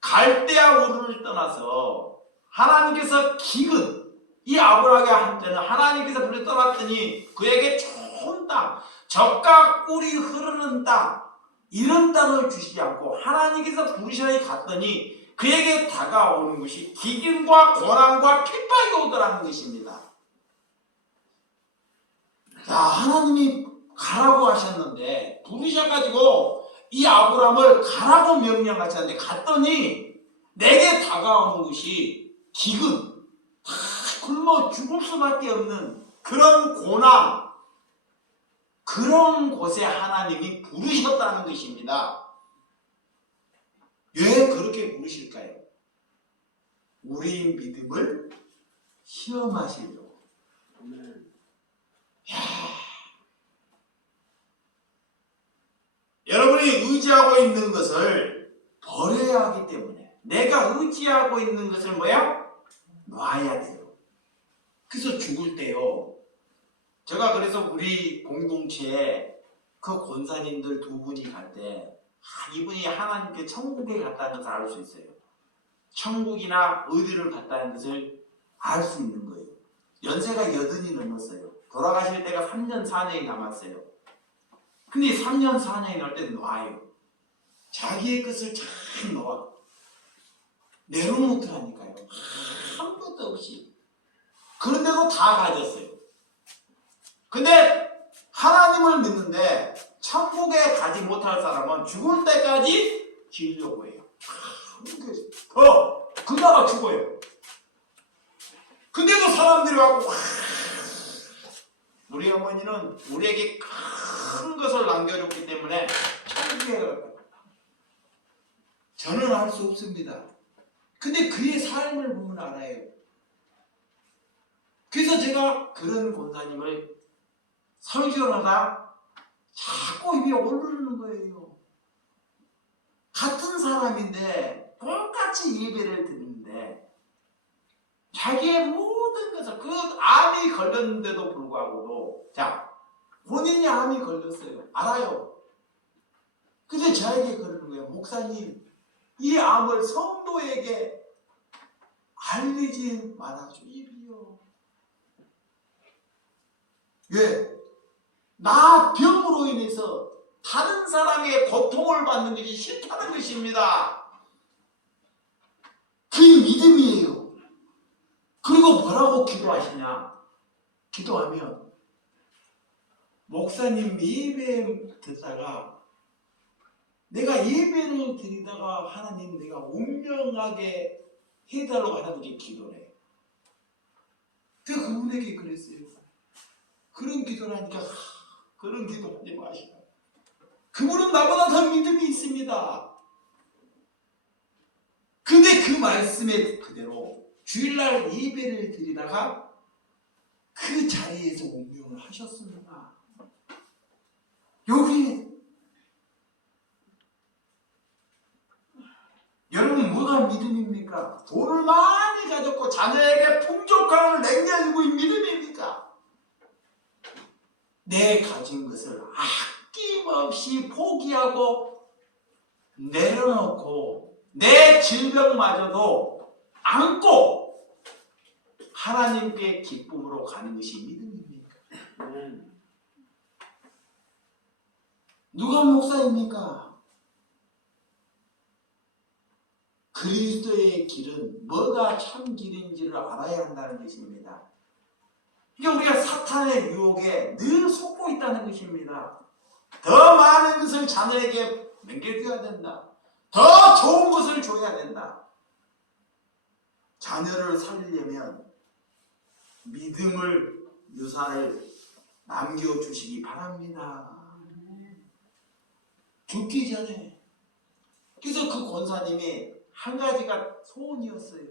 갈대아 우르를 떠나서 하나님께서 기근, 이 아브라함에게 한때는 하나님께서 불러 떠났더니 그에게 좋은 땅, 젖과 꿀이 흐르는 땅, 이런 땅을 주시지 않고 하나님께서 부르셔야 갔더니 그에게 다가오는 것이 기근과 고난과 핍박이 오더라는 것입니다. 하나님이 가라고 하셨는데, 부르셔가지고 이 아브라함을 가라고 명령하셨는데 갔더니 내게 다가오는 것이 기근, 다 굶어 죽을 수밖에 없는 그런 고난, 그런 곳에 하나님이 부르셨다는 것입니다. 왜 그렇게 부르실까요? 우리 믿음을 시험하시려고. 여러분이 의지하고 있는 것을 버려야 하기 때문에, 내가 의지하고 있는 것을 뭐야? 놔야 돼요. 그래서 죽을 때요, 제가 그래서 우리 공동체에 그 권사님들 두 분이 갈 때, 이분이 하나님께 천국에 갔다는 것을 알 수 있어요. 천국이나 어디를 갔다는 것을 알 수 있는 거예요. 연세가 80이 넘었어요. 돌아가실 때가 3년 4년이 남았어요. 근데 3년 4년이 날 때 놔요. 자기의 것을 잘 놓아. 내려놓더라니까요. 아무것도 없이. 그런데도 다 가졌어요. 근데 하나님을 믿는데 천국에 가지 못할 사람은 죽을 때까지 지으려고 해요. 그러다가 죽어요. 근데도 사람들이 와고, 우리 어머니는 우리에게 큰 것을 남겨줬기 때문에 천국에 갈 거다. 저는 알 수 없습니다. 근데 그의 삶을 보면 알아요. 그래서 제가 그런 권사님을 설교하다가 자꾸 입에 오르는 거예요. 같은 사람인데 똑같이 예배를 드리는데 자기의 모든 것을, 그 암이 걸렸는데도 불구하고도, 본인이 암이 걸렸어요. 알아요. 근데 저에게 그러는 거예요. 목사님, 이 암을 성도에게 알리지 말아주십시오. 왜? 나 병으로 인해서 다른 사람의 고통을 받는 것이 싫다는 것입니다. 그게 믿음이에요. 그리고 뭐라고 기도하시냐? 기도하면, 목사님 예배 듣다가, 내가 예배를 드리다가 하나님 내가 운명하게 해달라고 하나님께 기도를 해요. 제가 그분에게 그랬어요. 그런 기도를 하니까, 그런 기도 하지 마시라. 그분은 나보다 더 믿음이 있습니다. 근데 그 말씀에 그대로 주일날 예배를 드리다가 그 자리에서 운명을 하셨습니다. 여기 여러분, 뭐가 믿음입니까? 돈을 많이 가졌고 자녀에게 풍족함을 남겨주고 믿음입니까? 내 가진 것을 아낌없이 포기하고 내려놓고 내 질병마저도 안고 하나님께 기쁨으로 가는 것이 믿음입니까? 누가 목사입니까? 그리스도의 길은 뭐가 참 길인지를 알아야 한다는 것입니다. 이게 우리가 사탄의 유혹에 늘 속고 있다는 것입니다. 더 많은 것을 자녀에게 맡겨줘야 된다. 더 좋은 것을 줘야 된다. 자녀를 살리려면 믿음을 유산을 남겨주시기 바랍니다. 죽기 전에. 그래서 그 권사님이 한 가지가 소원이었어요.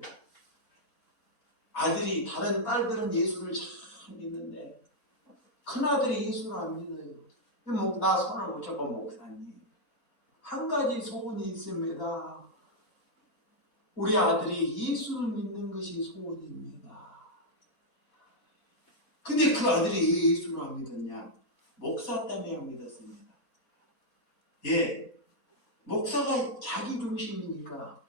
아들이, 다른 딸들은 예수를 잘 믿는데 큰아들이 예수를 안 믿어요. 나 손을 못 잡아. 목사님, 한 가지 소원이 있습니다. 우리 아들이 예수를 믿는 것이 소원입니다. 근데 그 아들이 왜 예수를 안 믿었냐? 목사 때문에 안 믿었습니다. 예, 목사가 자기 중심이니까,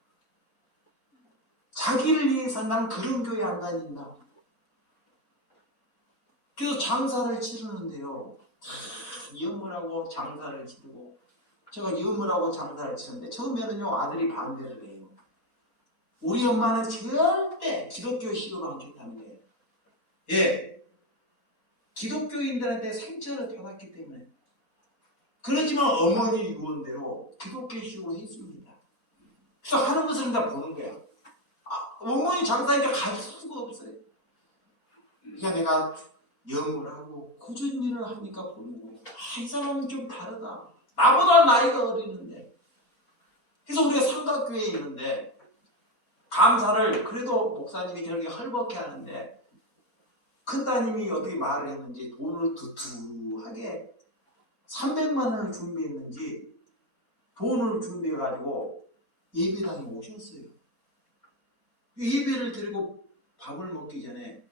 자기를 위해서 난 그런 교회 안 다닌다. 그래서 장사를 치르는데요, 염을하고 장사를 치르고, 제가 염을하고 장사를 치는데 처음에는요 아들이 반대를 해요. 우리 엄마는 절대 기독교 시도를 않겠다는 거예요. 예, 기독교인들한테 상처를 받았기 때문에. 그렇지만 어머니 유언대로 기독교 시도를 했습니다. 그래서 하는 것을 다 보는 거야. 어머니 장사니까 갈 수가 없어요. 그러니까 내가 염을 하고 꾸준히 일을 하니까 보는 거예요. 이 사람은 좀 다르다. 나보다 나이가 어리는데. 그래서 우리가 삼각교회에 있는데 감사를 그래도 목사님이 저렇게 헐벗게 하는데, 큰 따님이 어떻게 말을 했는지 돈을 두툼하게 300만 원을 준비했는지 돈을 준비해가지고 예배당에 오셨어요. 예배를 드리고 밥을 먹기 전에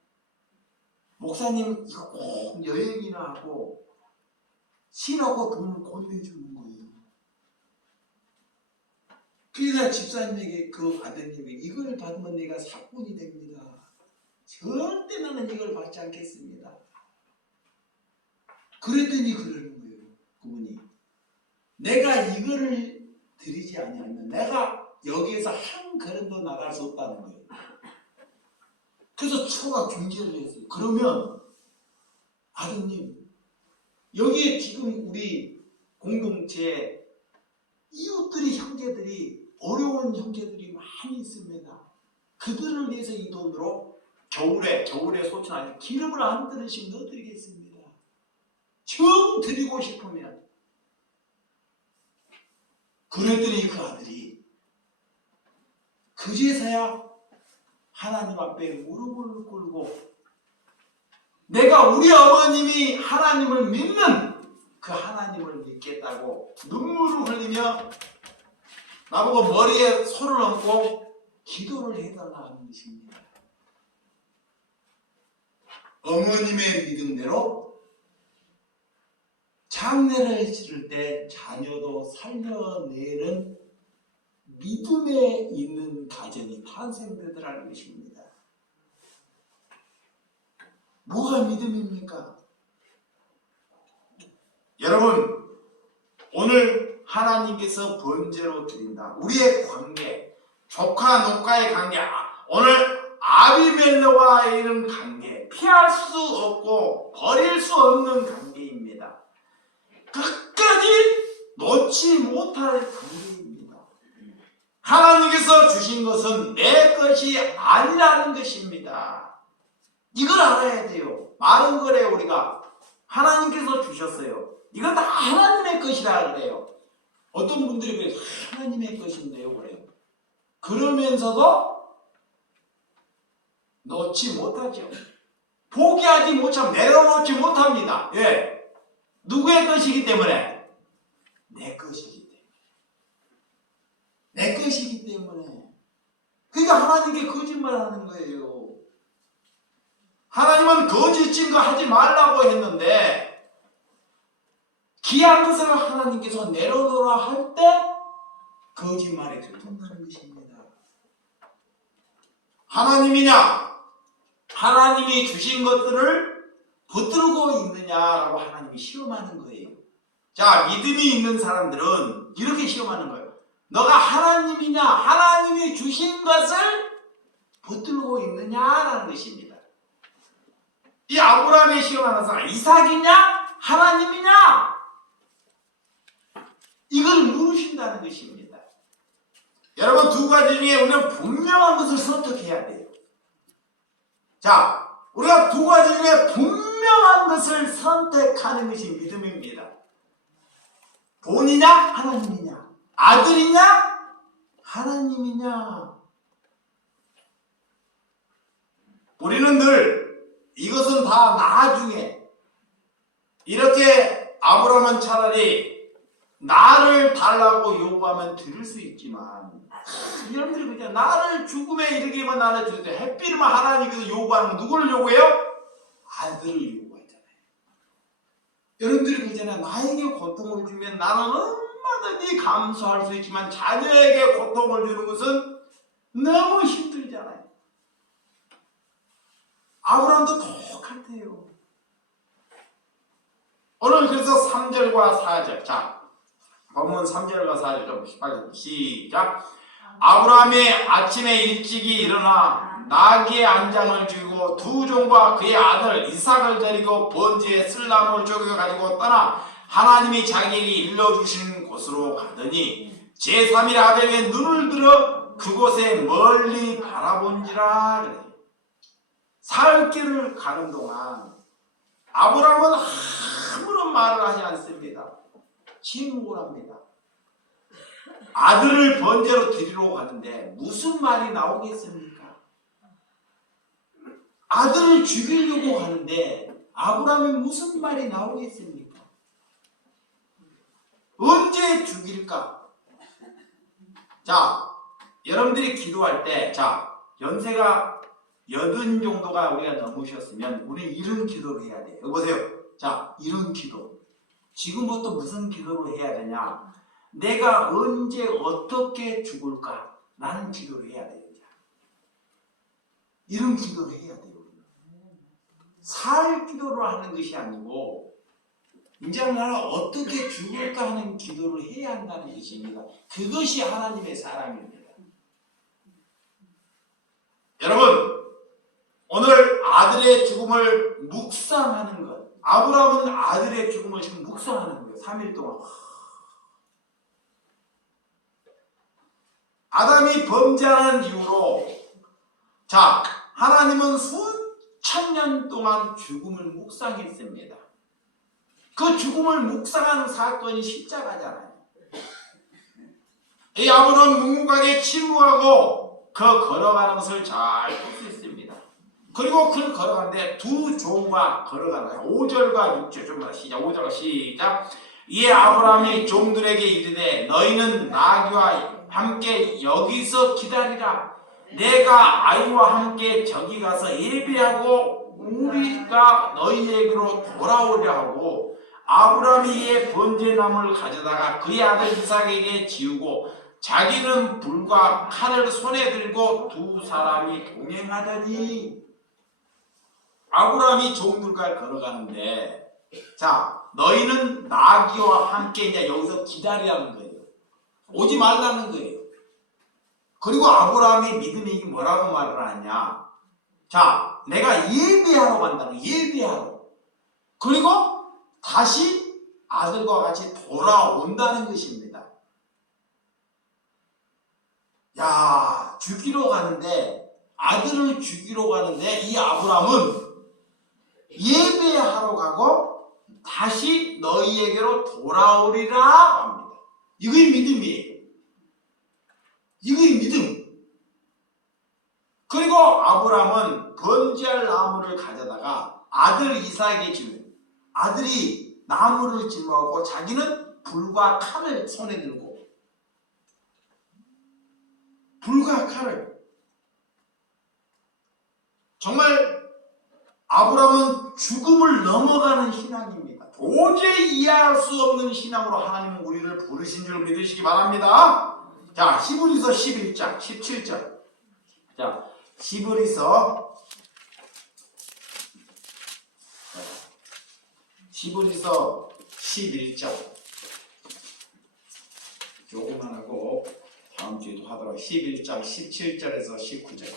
목사님 이거 꼭 여행이나 하고 쉬라고 돈을 건네주는 거예요. 그래서 집사님에게 그 아드님이 이걸 받으면 내가 사꾼이 됩니다. 절대 나는 이걸 받지 않겠습니다. 그랬더니 그러는 거예요. 그분이 내가 이거를 드리지 않으면 내가 여기에서 한 걸음도 나갈 수 없다는 거예요. 그래서 초가 중재를 했어요. 그러면 아드님, 여기에 지금 우리 공동체에 이웃들이, 형제들이, 어려운 형제들이 많이 있습니다. 그들을 위해서 이 돈으로 겨울에 소천 아니 기름을 한 그릇씩 넣어드리겠습니다. 정 드리고 싶으면. 그랬더니 그 아들이 그제서야 하나님 앞에 무릎을 꿇고 내가 우리 어머님이 하나님을 믿는 그 하나님을 믿겠다고 눈물을 흘리며 나보고 머리에 손을 얹고 기도를 해달라 하는 것입니다. 어머님의 믿음대로 장례를 치를 때 자녀도 살려내는 믿음에 있는 가정이 탄생되더라는 것입니다. 뭐가 믿음입니까? 여러분, 오늘 하나님께서 번제로 드린다. 우리의 관계, 조카 노카의 관계, 오늘 아비멜렉과의 이런 관계, 피할 수 없고 버릴 수 없는 관계입니다. 끝까지 놓지 못할 관계입니다. 하나님께서 주신 것은 내 것이 아니라는 것입니다. 이걸 알아야 돼요. 많은 거래 우리가 하나님께서 주셨어요. 이건 다 하나님의 것이라 그래요. 어떤 분들이 그래요. 하나님의 것인데요 그래요. 그러면서도 놓지 못하죠. 포기하지 못하면 내려놓지 못합니다. 예. 누구의 것이기 때문에? 내 것이기 때문에. 내 것이기 때문에. 그러니까 하나님께 거짓말하는 거예요. 하나님은 거짓 증거 하지 말라고 했는데 귀한 것을 하나님께서 내려놓으라 할 때 거짓말에 들통나는 것입니다. 하나님이냐? 하나님이 주신 것들을 붙들고 있느냐라고 하나님이 시험하는 거예요. 자, 믿음이 있는 사람들은 이렇게 시험하는 거예요. 너가 하나님이냐? 하나님이 주신 것을 붙들고 있느냐라는 것입니다. 이 아브라함의 시험하는 사람, 이삭이냐? 하나님이냐? 이걸 물으신다는 것입니다. 여러분, 두 가지 중에 우리는 분명한 것을 선택해야 돼요. 자, 우리가 두 가지 중에 분명한 것을 선택하는 것이 믿음입니다. 돈이냐? 하나님이냐? 아들이냐? 하나님이냐? 우리는 늘 이것은 다 나중에, 이렇게 아브라함은 차라리 나를 달라고 요구하면 드릴 수 있지만, 여러분들이 그냥 나를 죽음에 이르게만 나를 주세요. 햇빛만 하나님께서 요구하는 건 누구를 요구해요? 아들을 요구하잖아요. 여러분들이 그잖아요. 나에게 고통을 주면 나는 얼마든지 감수할 수 있지만 자녀에게 고통을 주는 것은 너무 힘들잖아요. 아브라함도 똑같아요. 오늘 그래서 3절과 4절, 자, 본문 3절과 4절 좀 빨리 시작. 아브라함이 아침에 일찍이 일어나 나귀의 안장을 죽이고 두 종과 그의 아들 이삭을 데리고 번제에 쓸나무를 쪼개 가지고 떠나 하나님이 자기에게 일러주신 곳으로 가더니 제3일 아벨에 눈을 들어 그곳에 멀리 바라본지라. 그래. 사흘길을 가는 동안 아브라함은 아무런 말을 하지 않습니다. 침묵을 합니다. 아들을 번제로 드리러 가는데 무슨 말이 나오겠습니까? 아들을 죽이려고 하는데 아브라함이 무슨 말이 나오겠습니까? 언제 죽일까? 자, 여러분들이 기도할 때, 자, 연세가 80 정도가 우리가 넘으셨으면 우리 이런 기도를 해야 돼요. 여기 보세요. 자, 이런 기도. 지금부터 무슨 기도를 해야 되냐? 내가 언제 어떻게 죽을까? 라는 기도를 해야 돼요. 이런 기도를 해야 돼요. 살 기도를 하는 것이 아니고 이제 나는 어떻게 죽을까 하는 기도를 해야 한다는 것입니다. 그것이 하나님의 사랑입니다. 여러분, 오늘 아들의 죽음을 묵상하는 것, 아브라함은 아들의 죽음을 지금 묵상하는 거예요. 3일 동안. 아담이 범죄하는 이유로, 자, 하나님은 수천 년 동안 죽음을 묵상했습니다. 그 죽음을 묵상하는 사건이 십자가잖아요. 이 아브라함은 묵묵하게 침묵하고 그 걸어가는 것을 잘 볼 수 있습니다. 그리고 그 걸어가는데 두 종과 걸어가는 거예요. 5절과 6절 좀 더 시작. 5절과 시작. 이에 아브라함이 종들에게 이르되 너희는 나귀와 함께 여기서 기다리라. 내가 아이와 함께 저기 가서 예배하고 우리가 너희에게로 돌아오려 하고 아브라함이 이에 번제나무를 가져다가 그의 아들 이삭에게 지우고 자기는 불과 칼을 손에 들고 두 사람이 동행하더니 아브라함이 종들과 걸어가는데 자 너희는 나귀와 함께 이제 여기서 기다리라는 거예요. 오지 말라는 거예요. 그리고 아브라함이 믿음이 뭐라고 말을 하냐? 자, 내가 예배하러 간다는 예배하러. 그리고 다시 아들과 같이 돌아온다는 것입니다. 야, 죽이러 가는데 아들을 죽이러 가는데 이 아브라함은 예배하러 가고 다시 너희에게로 돌아오리라 합니다. 이게 믿음이에요. 이게 믿음. 그리고 아브라함은 번제할 나무를 가져다가 아들 이삭에게 주면 아들이 나무를 짊어지고 자기는 불과 칼을 손에 들고 불과 칼을 정말 아브라함은 죽음을 넘어가는 신앙입니다. 도저히 이해할 수 없는 신앙으로 하나님은 우리를 부르신 줄 믿으시기 바랍니다. 자, 히브리서 11장 17절. 자, 히브리서 11장 요거만 하고 다음 주에도 하도록 11장 17절에서 19절.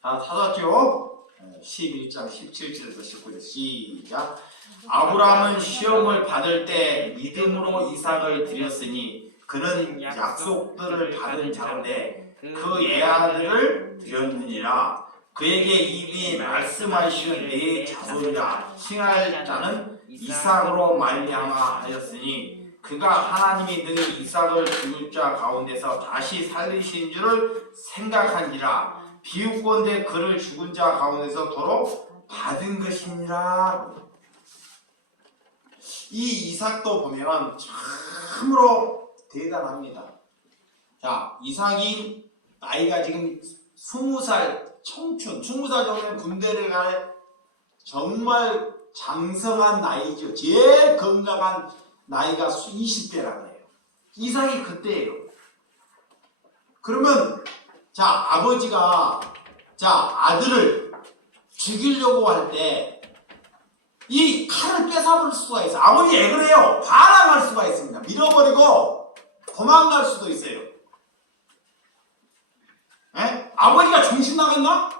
다 찾았죠? 11장 17절에서 19절 시작. 아브라함은 시험을 받을 때 믿음으로 이삭을 드렸으니 그는 약속들을 받은 자인데 그 애아들을 드렸느니라. 그에게 이미 말씀하시는 내 자손이라 칭할 자는 이삭으로 말미암아 하였으니 그가 하나님이 능히 이삭을 죽을 자 가운데서 다시 살리신 줄을 생각한지라. 비웃건대 그를 죽은 자 가운데서 도로 받은 것이니라. 이 이삭도 보면 참으로 대단합니다. 자, 이삭이 나이가 지금 20살 청춘, 20살 정도면 군대를 갈 정말 장성한 나이죠. 제일 건강한 나이가 20대라고 해요. 이삭이 그때예요. 그러면 자, 아버지가 아들을 죽이려고 할 때 이 칼을 뺏어버릴 수가 있어요. 아버지 왜 그래요? 반항할 수가 있습니다. 밀어버리고 도망갈 수도 있어요. 에? 아버지가 정신 나갔나?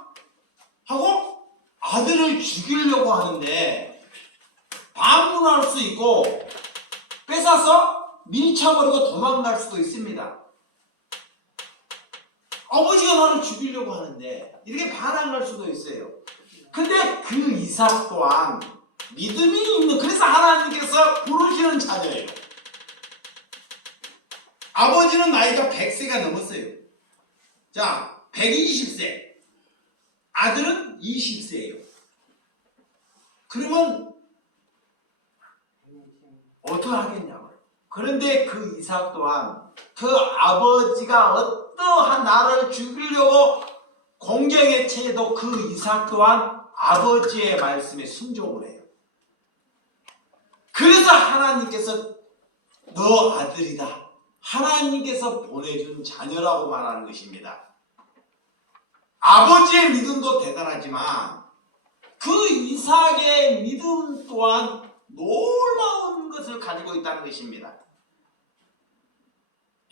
하고 아들을 죽이려고 하는데 방문할 수 있고 뺏어서 밀쳐버리고 도망갈 수도 있습니다. 아버지가 나를 죽이려고 하는데 이렇게 반항할 수도 있어요. 근데 그 이삭 또한 믿음이 있는, 그래서 하나님께서 부르시는 자녀예요. 아버지는 나이가 100세가 넘었어요. 자, 120세. 아들은 20세예요. 그러면 어떻게 하겠냐고요. 그런데 그 이삭 또한 그 아버지가 어떠한 나를 죽이려고 공경에 처해도 그 이삭 또한 아버지의 말씀에 순종을 해요. 그래서 하나님께서 너 아들이다. 하나님께서 보내준 자녀라고 말하는 것입니다. 아버지의 믿음도 대단하지만 그 이삭의 믿음 또한 놀라운 것을 가지고 있다는 것입니다.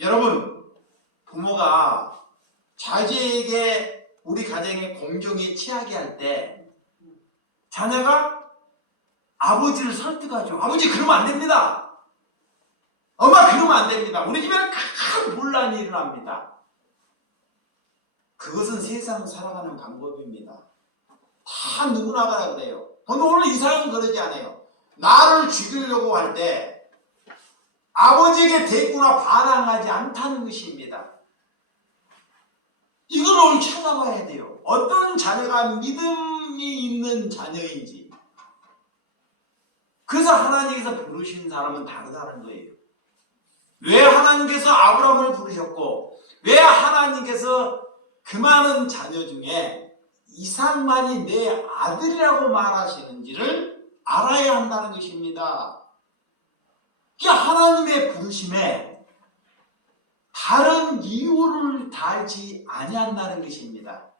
여러분, 부모가 자제에게 우리 가정의 공경에 취하게 할 때 자녀가 아버지를 설득하죠. 아버지 그러면 안 됩니다. 엄마 그러면 안 됩니다. 우리 집에는 큰 분란이 일어납니다. 그것은 세상 살아가는 방법입니다. 다 누구나가 그래요. 근데 오늘 이삭은 그러지 않아요. 나를 죽이려고 할 때 아버지에게 대꾸나 반항하지 않다는 것입니다. 이걸 오늘 찾아봐야 돼요. 어떤 자녀가 믿음이 있는 자녀인지. 그래서 하나님께서 부르신 사람은 다르다는 거예요. 왜 하나님께서 아브라함을 부르셨고 왜 하나님께서 그 많은 자녀 중에 이삭만이 내 아들이라고 말하시는지를 알아야 한다는 것입니다. 이게 하나님의 부르심에 다른 이유를 달지 아니한다는 것입니다.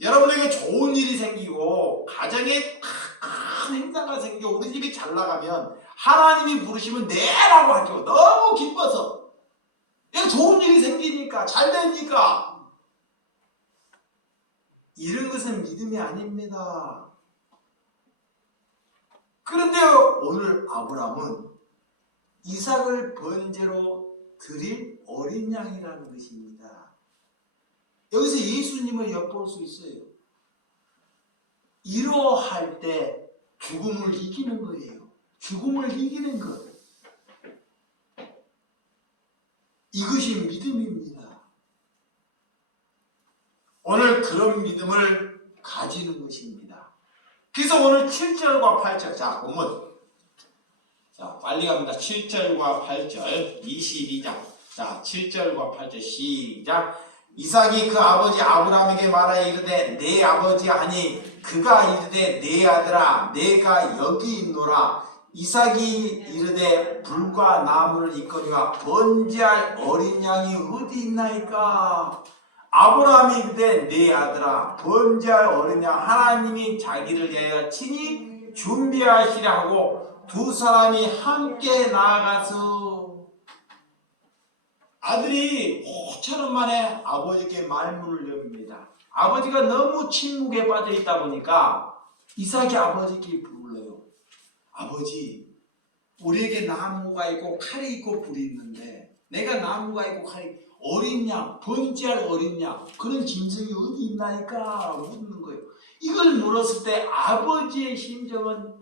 여러분에게 좋은 일이 생기고 가정에 큰 행사가 생기고 우리 집이 잘 나가면 하나님이 부르시면 네라고 하죠. 너무 기뻐서. 좋은 일이 생기니까 잘 되니까. 이런 것은 믿음이 아닙니다. 그런데 오늘 아브라함은 이삭을 번제로 드릴 어린 양이라는 것입니다. 여기서 예수님을 엿볼 수 있어요. 이러할 때 죽음을 이기는 거예요. 죽음을 이기는 것. 이것이 믿음입니다. 오늘 그런 믿음을 가지는 것입니다. 그래서 오늘 7절과 8절, 자, 본문. 자, 빨리 갑니다. 7절과 8절, 22장. 자, 7절과 8절, 시작. 이삭이 그 아버지 아브라함에게 말하여 이르되 내 아버지 하니 그가 이르되 내 아들아 내가 여기 있노라. 이삭이 이르되 불과 나무를 이끌어가 번제할 어린 양이 어디 있나이까? 아브라함이 이르되 내 아들아 번제할 어린 양 하나님이 자기를 위하여 친히 준비하시라 하고 두 사람이 함께 나아가서 아들이 5천원 만에 아버지께 말문을 엽니다. 아버지가 너무 침묵에 빠져 있다 보니까 이삭이 아버지께 불러요. 아버지, 우리에게 나무가 있고 칼이 있고 불이 있는데 내가 나무가 있고 칼이 어린 양, 번제할 어린 양 그런 짐승이 어디 있나이까 묻는 거예요. 이걸 물었을 때 아버지의 심정은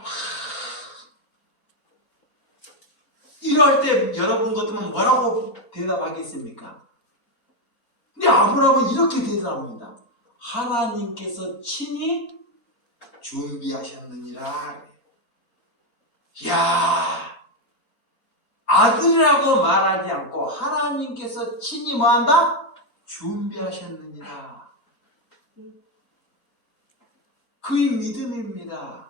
이럴 때 여러분 같으면 뭐라고 대답하겠습니까? 근데 아브라함은 이렇게 대답합니다. 하나님께서 친히 준비하셨느니라. 야, 아들이라고 말하지 않고 하나님께서 친히 뭐한다? 준비하셨느니라. 그의 믿음입니다.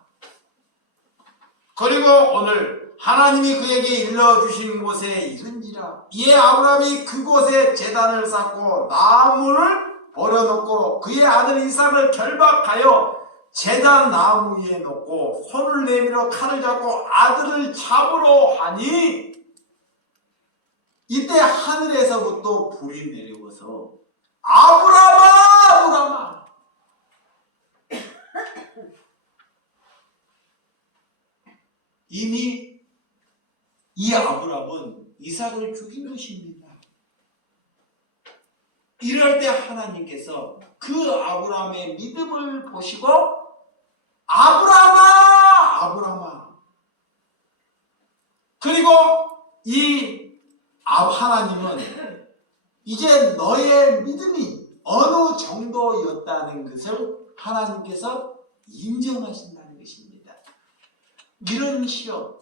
그리고 오늘 하나님이 그에게 일러주신 곳에 이른지라. 이에 아브라함이 그곳에 제단을 쌓고 나무를 버려놓고 그의 아들 이삭을 결박하여 제단 나무 위에 놓고 손을 내밀어 칼을 잡고 아들을 잡으러 하니 이때 하늘에서부터 불이 내려와서 아브라함아 아브라함아 이미 이 아브라함은 이삭을 죽인 것입니다. 이럴 때 하나님께서 그 아브라함의 믿음을 보시고 아브라함아 아브라함아 그리고 이 하나님은 이제 너의 믿음이 어느 정도였다는 것을 하나님께서 인정하신다는 것입니다. 이런 시험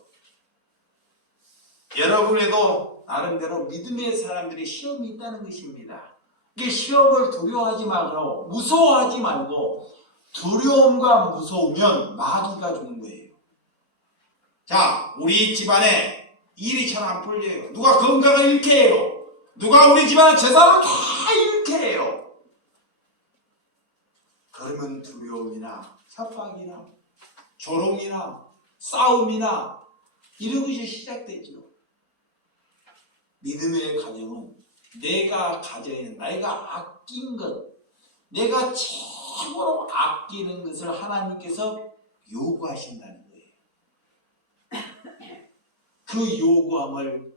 여러분에도 나름대로 믿음의 사람들이 시험이 있다는 것입니다. 이게 시험을 두려워하지 말고 무서워하지 말고 두려움과 무서우면 마귀가 주는 거예요. 자, 우리 집안에 일이 잘 안 풀려요. 누가 건강을 잃게 해요. 누가 우리 집안 재산을 다 잃게 해요. 그러면 두려움이나 협박이나 조롱이나 싸움이나 이런 것이 시작되죠. 믿음의 가정은 내가 가져 있는 내가 아낀 것, 내가 최고로 아끼는 것을 하나님께서 요구하신다는 거예요. 그 요구함을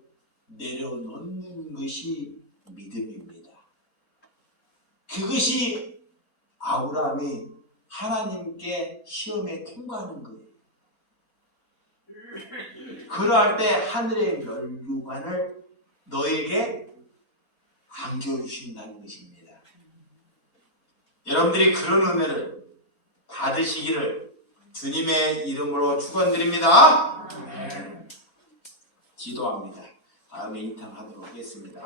내려놓는 것이 믿음입니다. 그것이 아브라함이 하나님께 시험에 통과하는 거예요. 그러할 때 하늘의 면류관을 너에게 안겨주신다는 것입니다. 여러분들이 그런 은혜를 받으시기를 주님의 이름으로 축원드립니다. 기도합니다. 다음에 인탕하도록 하겠습니다.